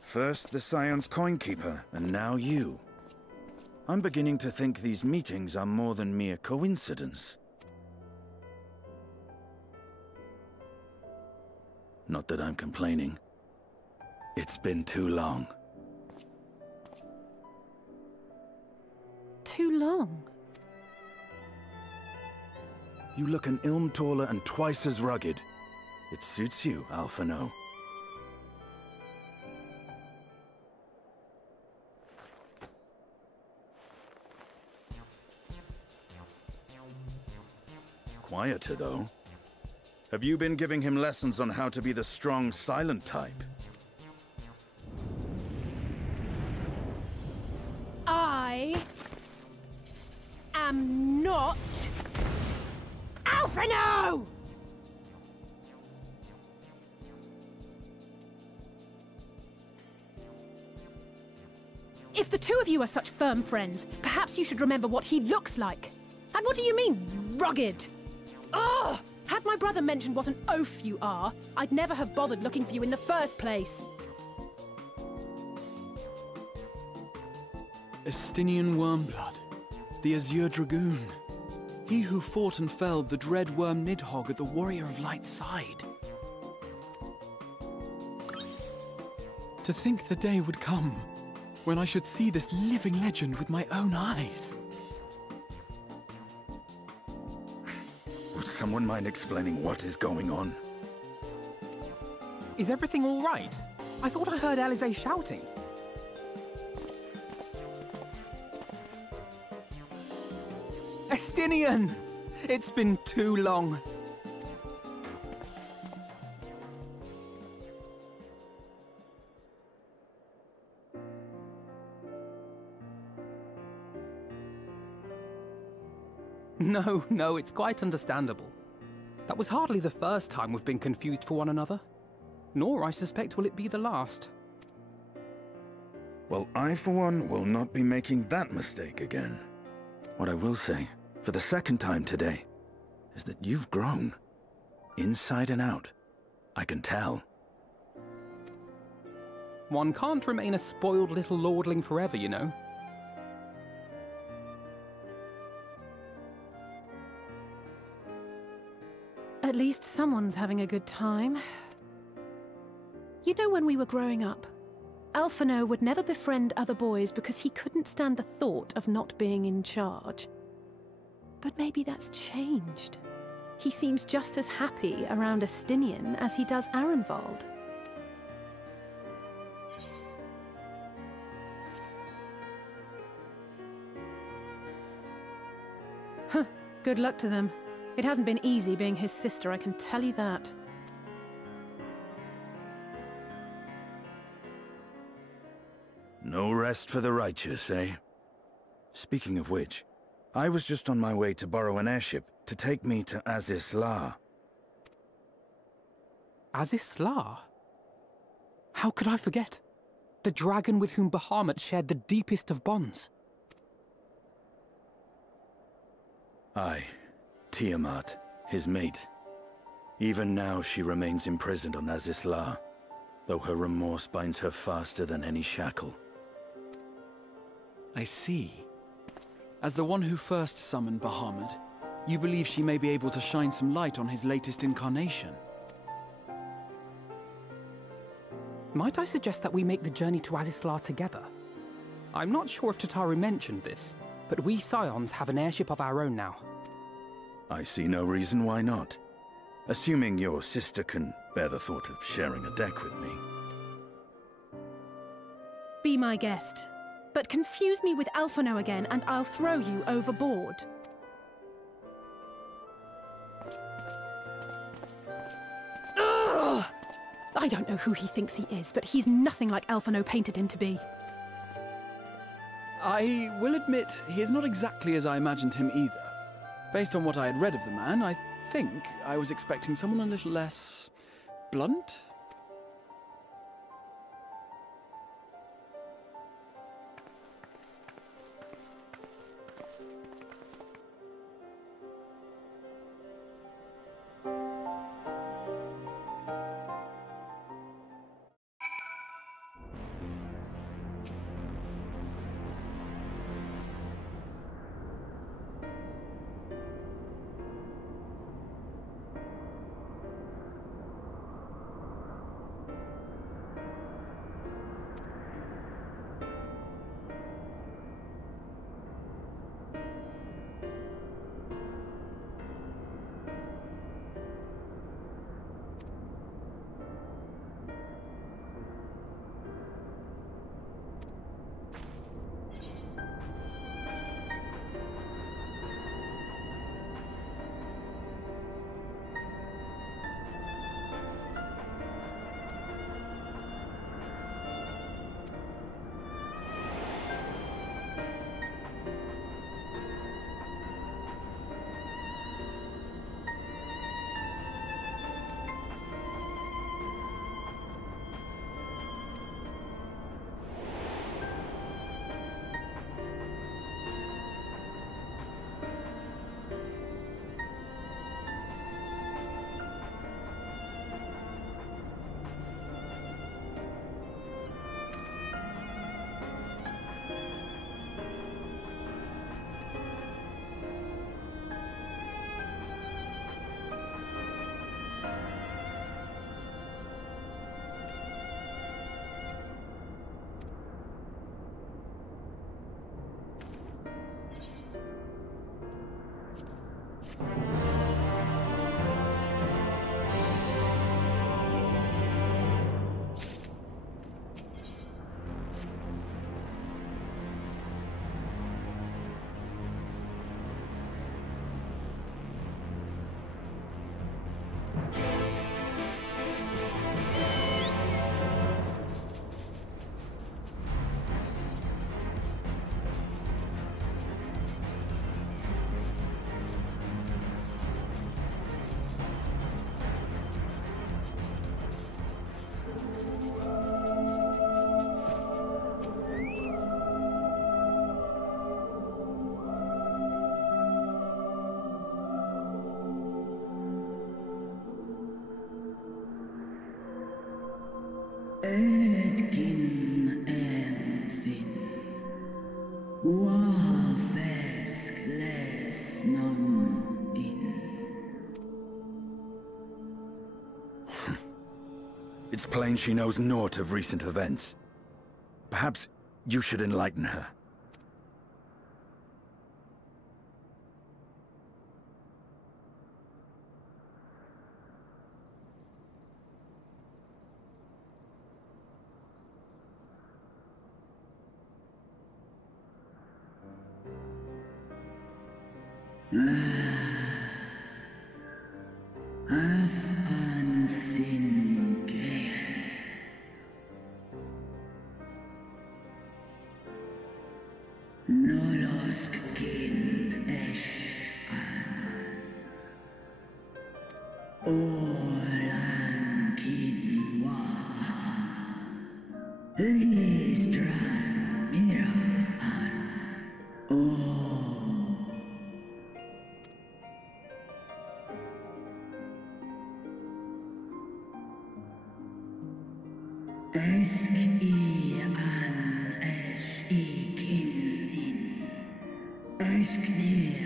First the Scion's Coinkeeper, and now you. I'm beginning to think these meetings are more than mere coincidence. Not that I'm complaining. It's been too long. Too long? You look an ilm taller and twice as rugged. It suits you, Alphino. quieter, though. Have you been giving him lessons on how to be the strong, silent type? I am not Alphino! If the two of you are such firm friends, perhaps you should remember what he looks like. And what do you mean, rugged? Ugh! Had my brother mentioned what an oaf you are, I'd never have bothered looking for you in the first place. Estinian Wormblood, the Azure Dragoon. He who fought and felled the dread worm Nidhogg at the Warrior of Light's side. To think the day would come when I should see this living legend with my own eyes. Would someone mind explaining what is going on? Is everything all right? I thought I heard Alize shouting. Estinian! It's been too long. No, it's quite understandable. That was hardly the first time we've been confused for one another. Nor, I suspect, will it be the last. Well, I, for one, will not be making that mistake again. What I will say, for the second time today, is that you've grown. Inside and out. I can tell. One can't remain a spoiled little lordling forever, you know. At least someone's having a good time. You know, when we were growing up, Alphino would never befriend other boys because he couldn't stand the thought of not being in charge. But maybe that's changed. He seems just as happy around Estinian as he does Arenvald. Huh, good luck to them. It hasn't been easy being his sister, I can tell you that. No rest for the righteous, eh? Speaking of which, I was just on my way to borrow an airship to take me to Azis La. Azis La? How could I forget? The dragon with whom Bahamut shared the deepest of bonds. Aye. Tiamat, his mate. Even now she remains imprisoned on Azis La, though her remorse binds her faster than any shackle. I see. As the one who first summoned Bahamut, you believe she may be able to shine some light on his latest incarnation. Might I suggest that we make the journey to Azis La together? I'm not sure if Tataru mentioned this, but we Scions have an airship of our own now. I see no reason why not. Assuming your sister can bear the thought of sharing a deck with me. Be my guest. But confuse me with Alphino again and I'll throw you overboard. Ugh! I don't know who he thinks he is, but he's nothing like Alphino painted him to be. I will admit, he is not exactly as I imagined him either. Based on what I had read of the man, I think I was expecting someone a little less blunt? Edkin Elfin. Wafesk les non in. It's plain she knows naught of recent events. Perhaps you should enlighten her. Afan sin Gael. Nolosk kin esh an. Orlan kin waha. Listran mira an. Oh. Esk I an esh I kin in. Esk dir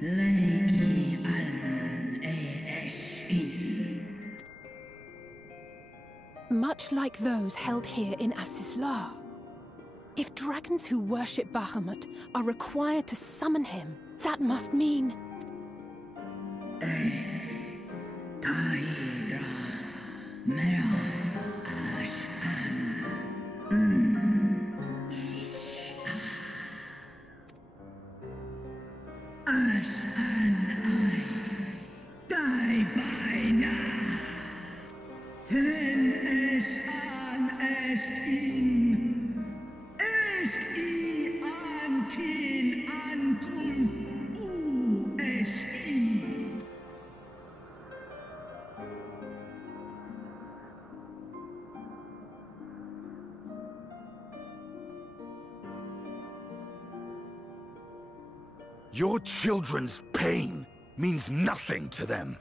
lei I an esh in. Much like those held here in Asisla. If dragons who worship Bahamut are required to summon him, that must mean... Es Taidra Mera. As an I die by now. Ten es an est in. Est I an kin antun u es I. Your children's pain means nothing to them.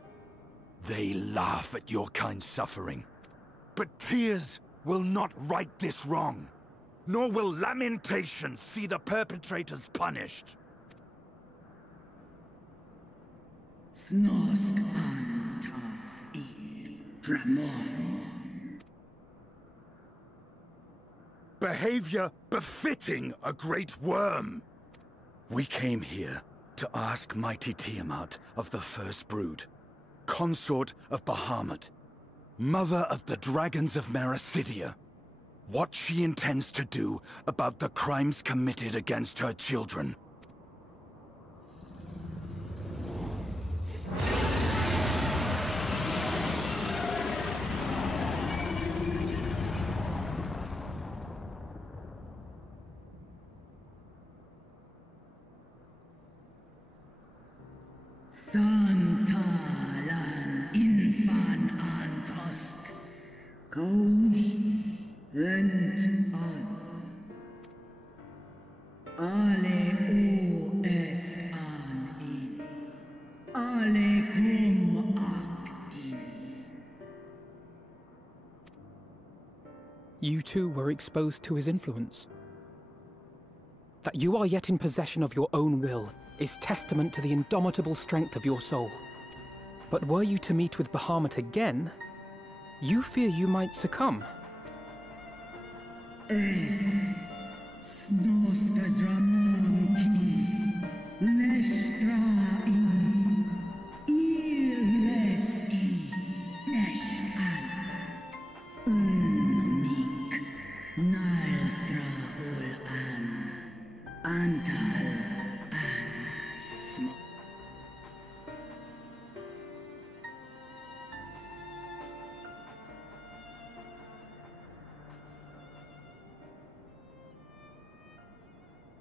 They laugh at your kind suffering. But tears will not right this wrong, nor will lamentation see the perpetrators punished. Snosk an ta in Dramon. Behavior befitting a great worm. We came here to ask mighty Tiamat of the First Brood, consort of Bahamut, mother of the dragons of Mericidia, what she intends to do about the crimes committed against her children. Santalan infan antosk. Kous lent an. Ale o esk an in. Ale kum ak in. You too were exposed to his influence. That you are yet in possession of your own will is testament to the indomitable strength of your soul. But were you to meet with Bahamut again, you fear you might succumb. Es snoska dramon kin nestra in illes I nesh an unmik nalstra ul an antal an sm.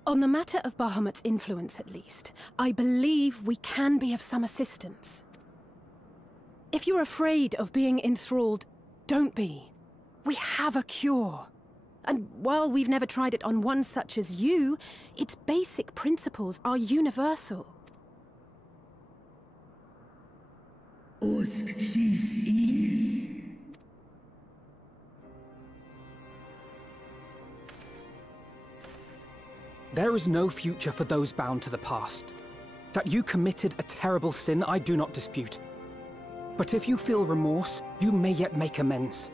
On the matter of Bahamut's influence, at least, I believe we can be of some assistance. If you're afraid of being enthralled, don't be. We have a cure. And while we've never tried it on one such as you, its basic principles are universal. Usk she's in. There is no future for those bound to the past. That you committed a terrible sin, I do not dispute. But if you feel remorse, you may yet make amends.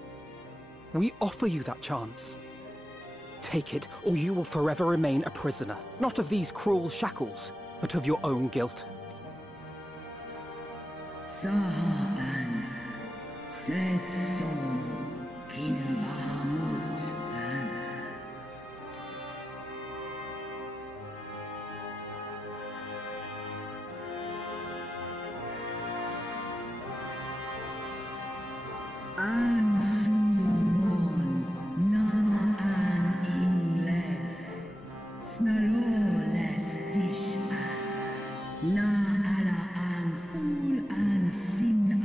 We offer you that chance. Take it, or you will forever remain a prisoner, not of these cruel shackles, but of your own guilt. Sahaan, Seth Sol, Kin Bahamut, and Suwon, Na An Ingles, Snaloles Dishan, Na Ala An Ul An Sin An.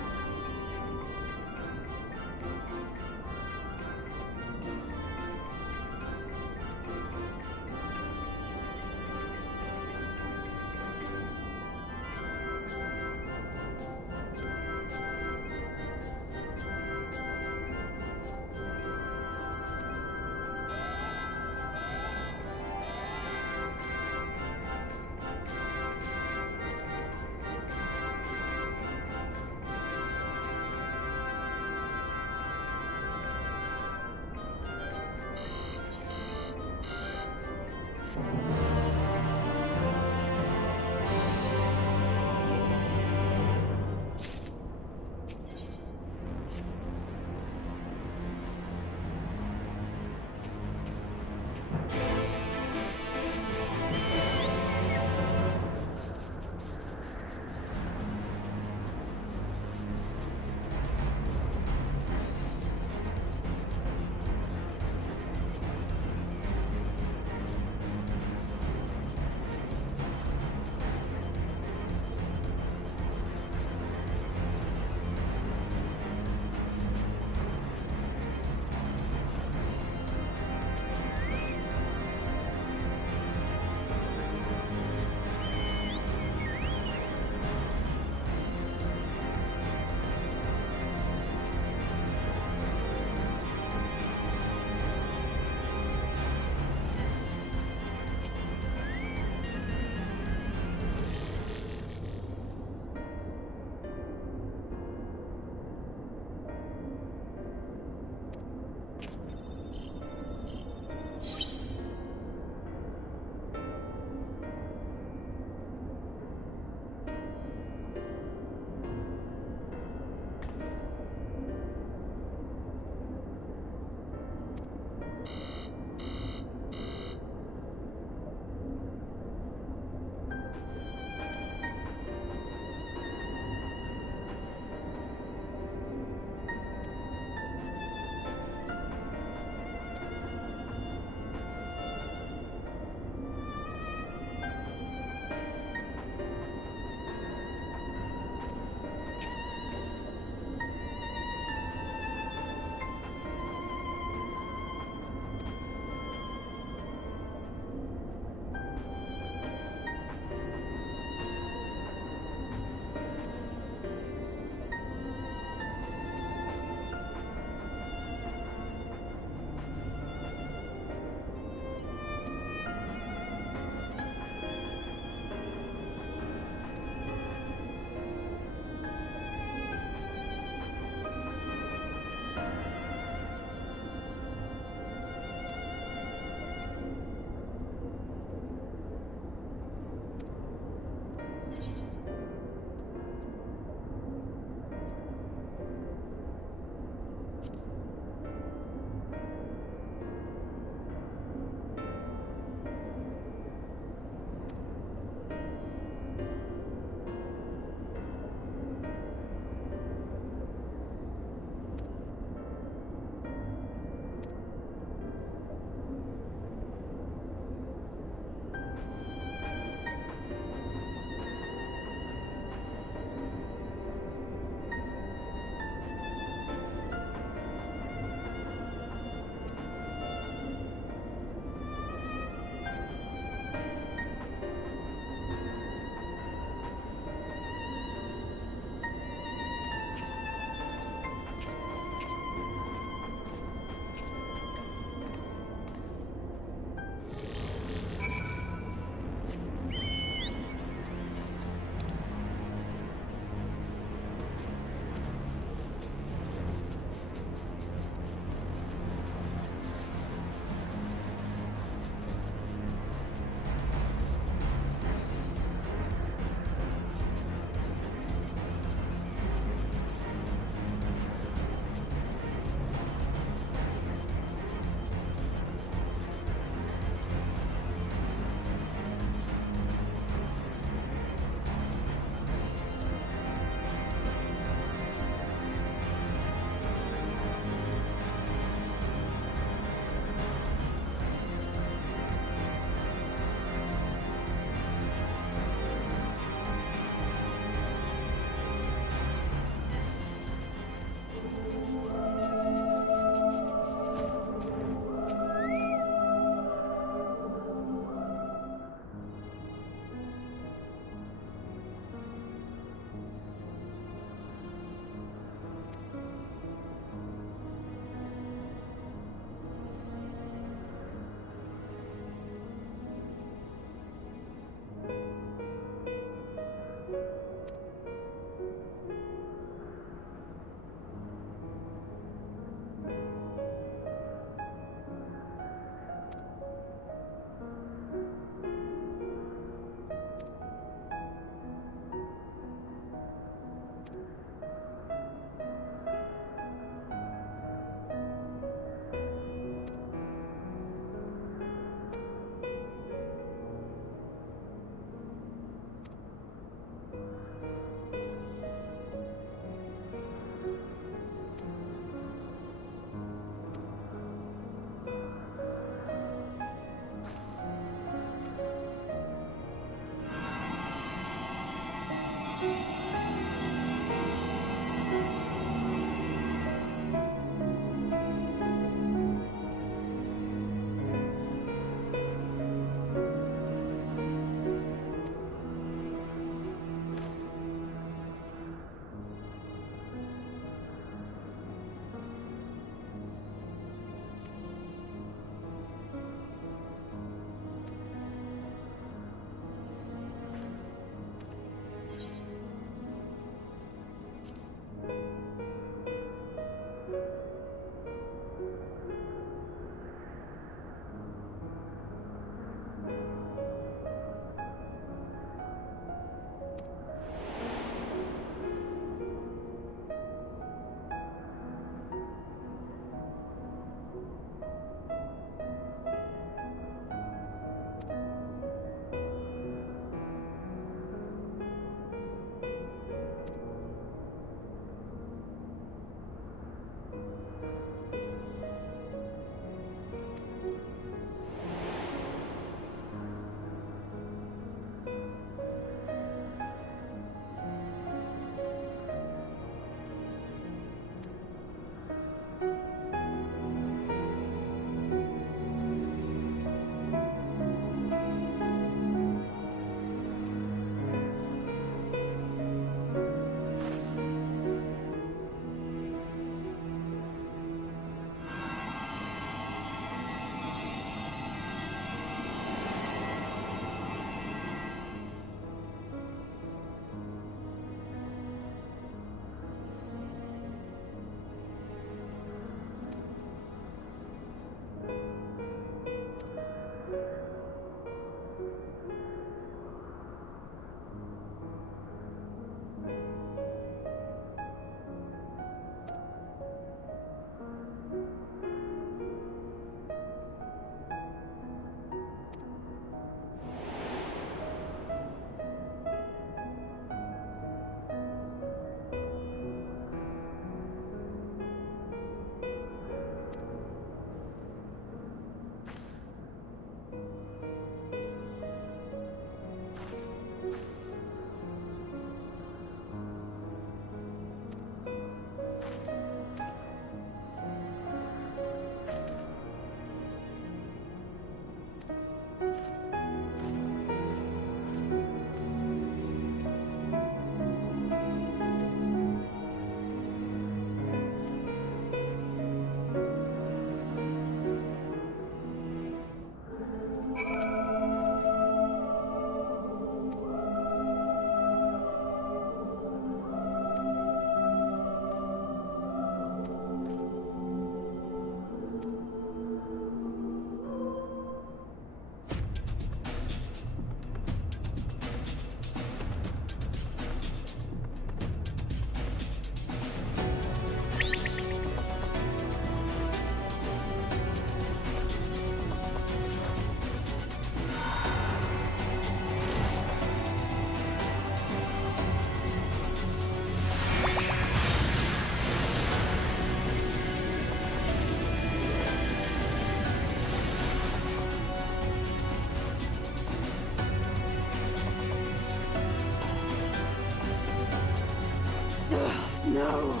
No!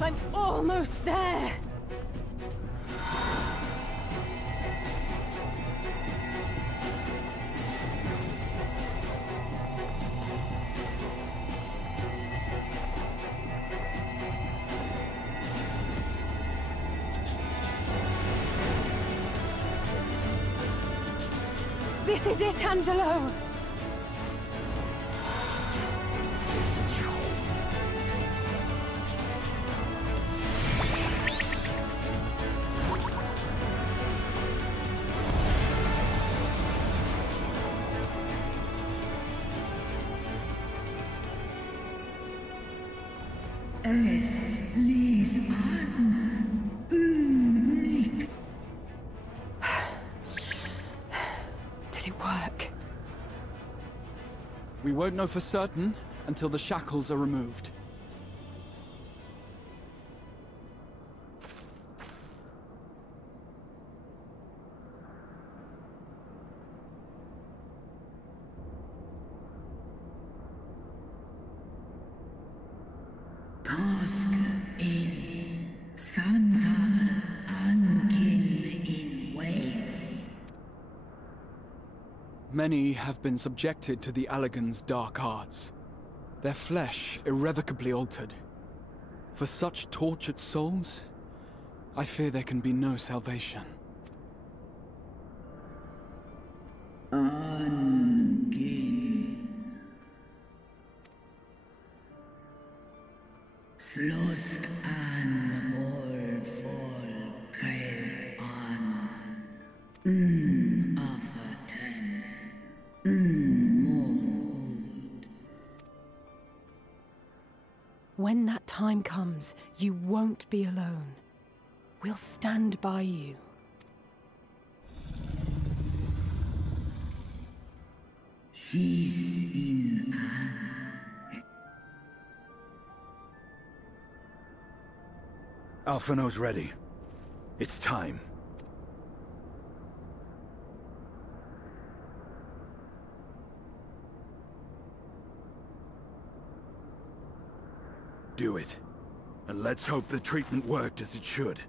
I'm almost there! This is it, Angelo! Es ließ an. Mich. Did it work? We won't know for certain until the shackles are removed. Task in Santal Ankin in Way. Many have been subjected to the Allagan's dark arts, their flesh irrevocably altered. For such tortured souls, I fear there can be no salvation. Ankin. Slåss an all folkel an. Aften. Morn. When that time comes, you won't be alone. We'll stand by you. She's in an. Alphino's ready. It's time. Do it. And let's hope the treatment worked as it should.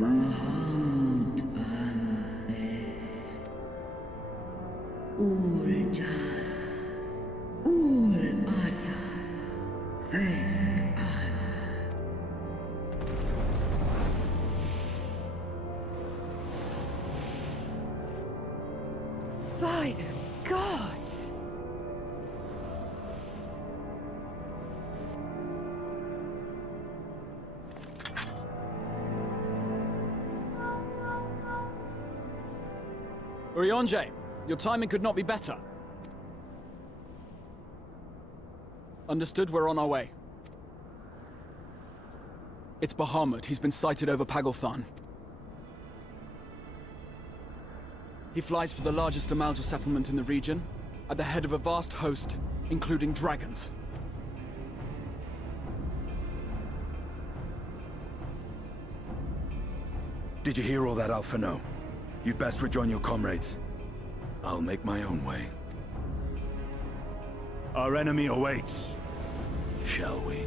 Bahamut an Ul Jas Ul Asa Fesk an. By the gods! Urianger, your timing could not be better. Understood, we're on our way. It's Bahamut. He's been sighted over Pagalthan. He flies for the largest Amalja settlement in the region, at the head of a vast host, including dragons. Did you hear all that, Alphino? You'd best rejoin your comrades. I'll make my own way. Our enemy awaits. Shall we?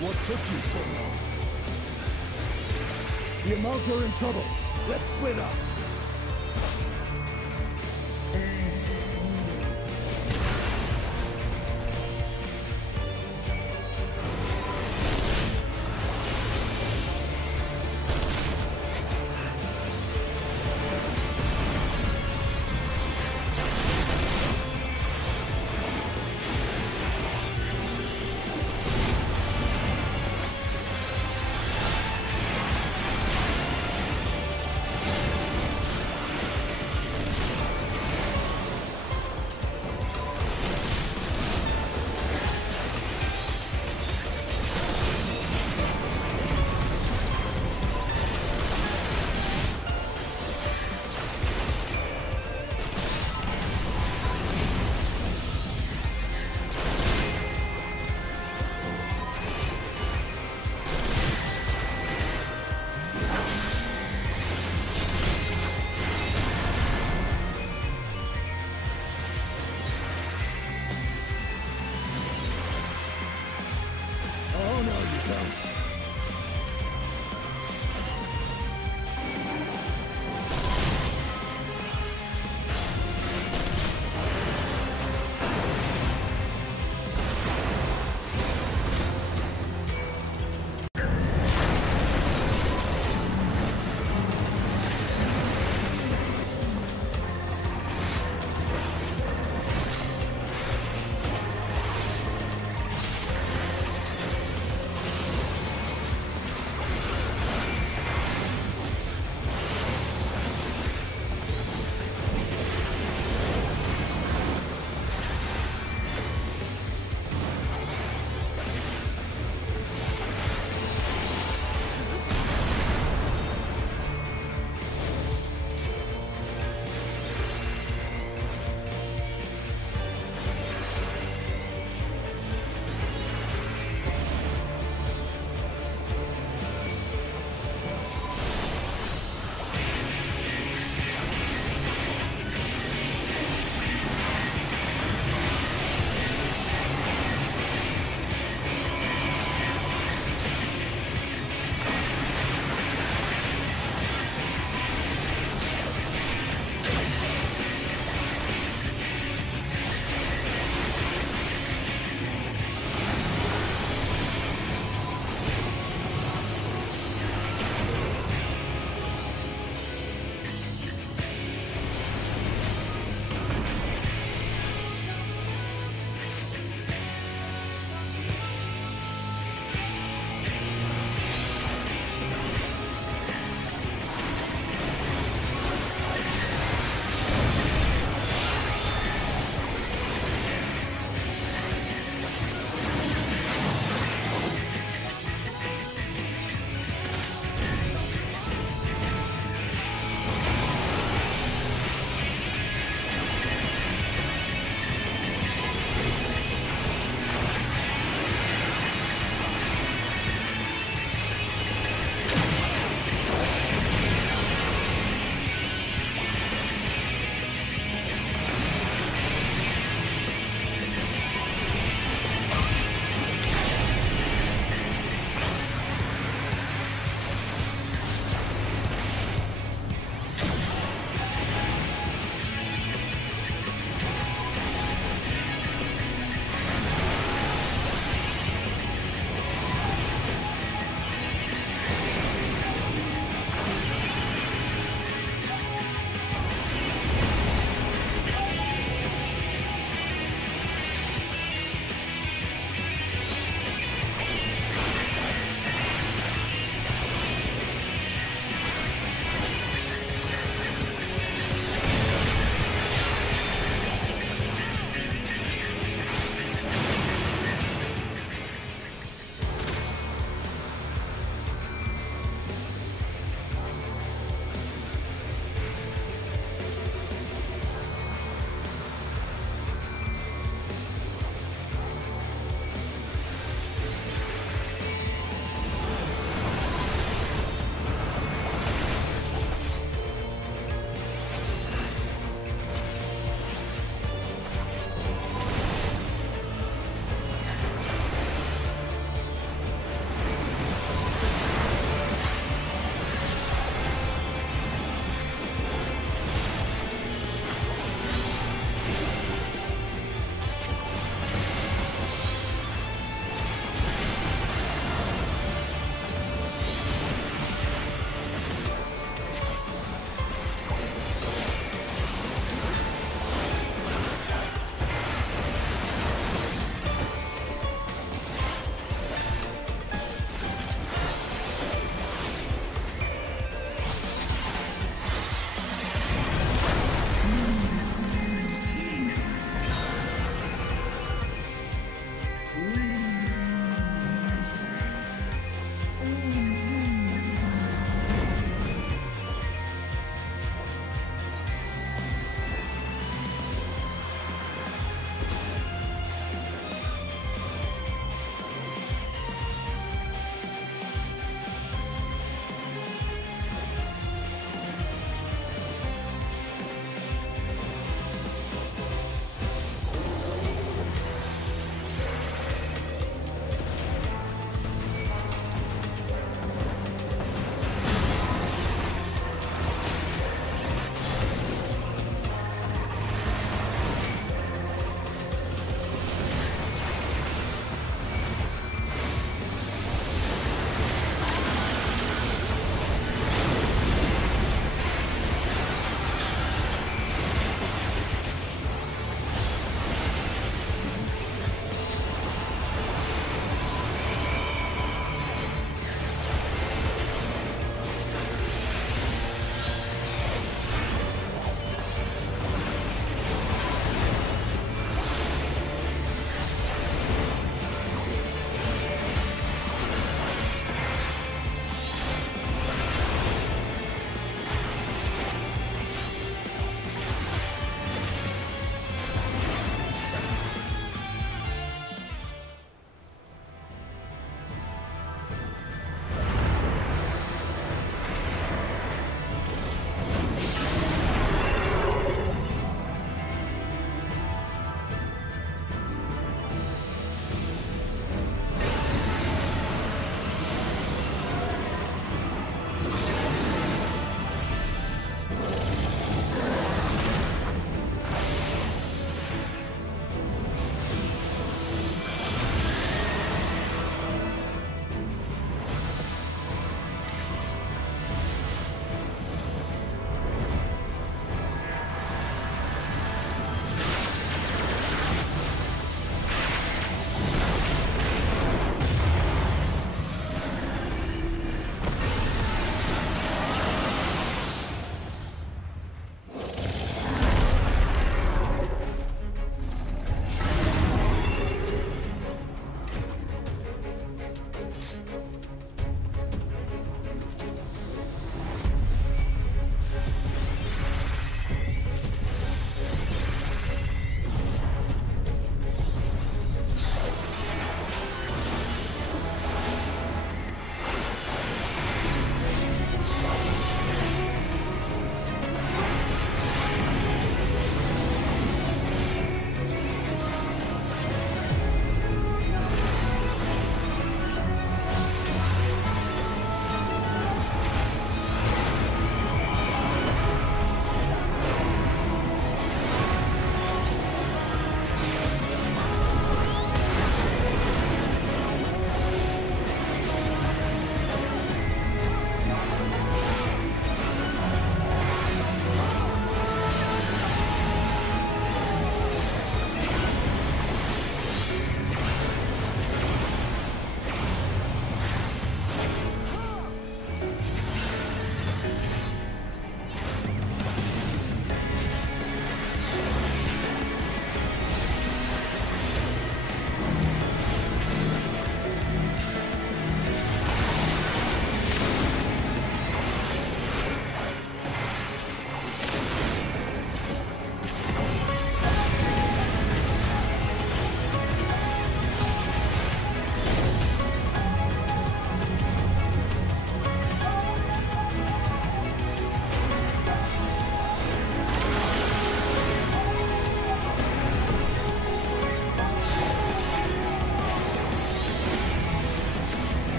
What took you so long? The Amounts are in trouble. Let's split up.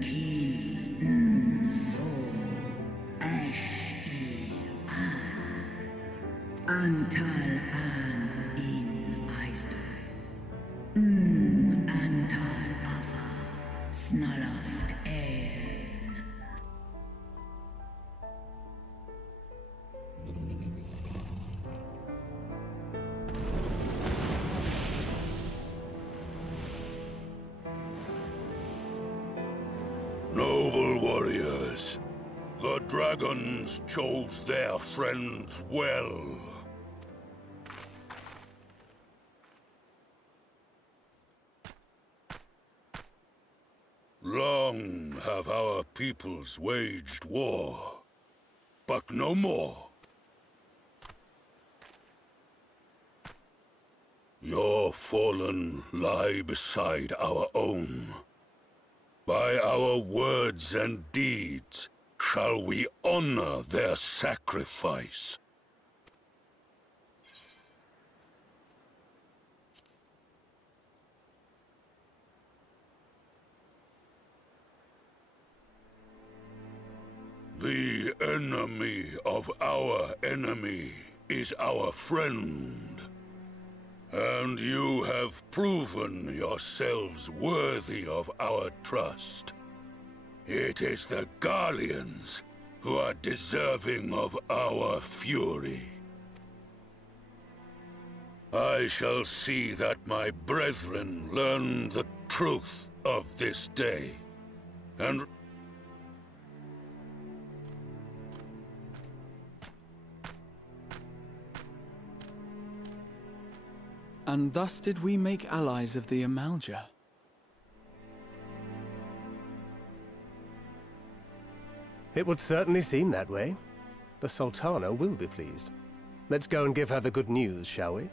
Kin so ash Antal an in Eist. Antal afa snalask Noble warriors, the dragons chose their friends well. Long have our peoples waged war, but no more. Your fallen lie beside our own. By our words and deeds shall we honor their sacrifice. The enemy of our enemy is our friend. And you have proven yourselves worthy of our trust. It is the Garleans who are deserving of our fury. I shall see that my brethren learn the truth of this day, and And thus did we make allies of the Amalja. It would certainly seem that way. The Sultana will be pleased. Let's go and give her the good news, shall we?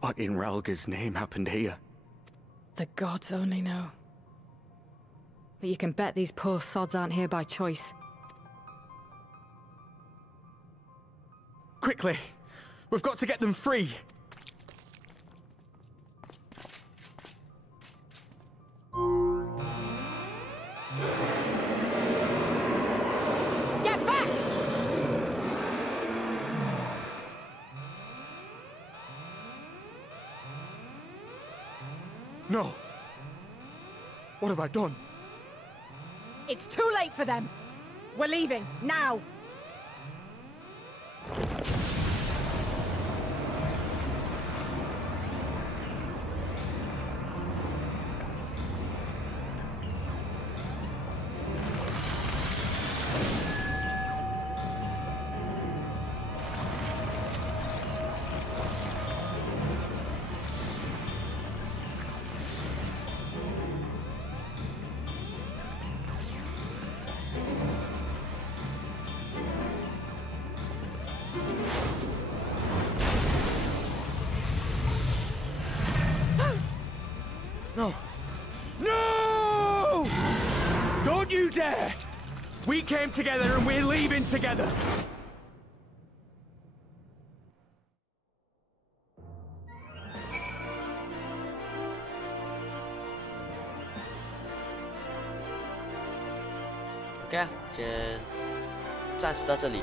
What in Ralga's name happened here? The gods only know. But you can bet these poor sods aren't here by choice. Quickly! We've got to get them free! Get back! No! What have I done? It's too late for them! We're leaving, now! No! No! Don't you dare! We came together and we're leaving together! OK 啊，先暂时到这里。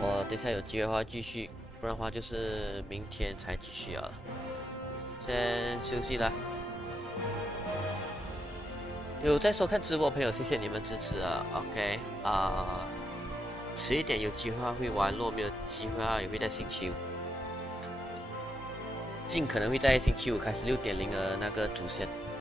我等一下有机会的话继续，不然的话就是明天才继续啊。先休息了。有在收看直播的朋友，谢谢你们支持啊。OK 迟一点有机会的话会玩，如果没有机会的话也会在星期五。尽可能会在星期五开始6.0的那个主线。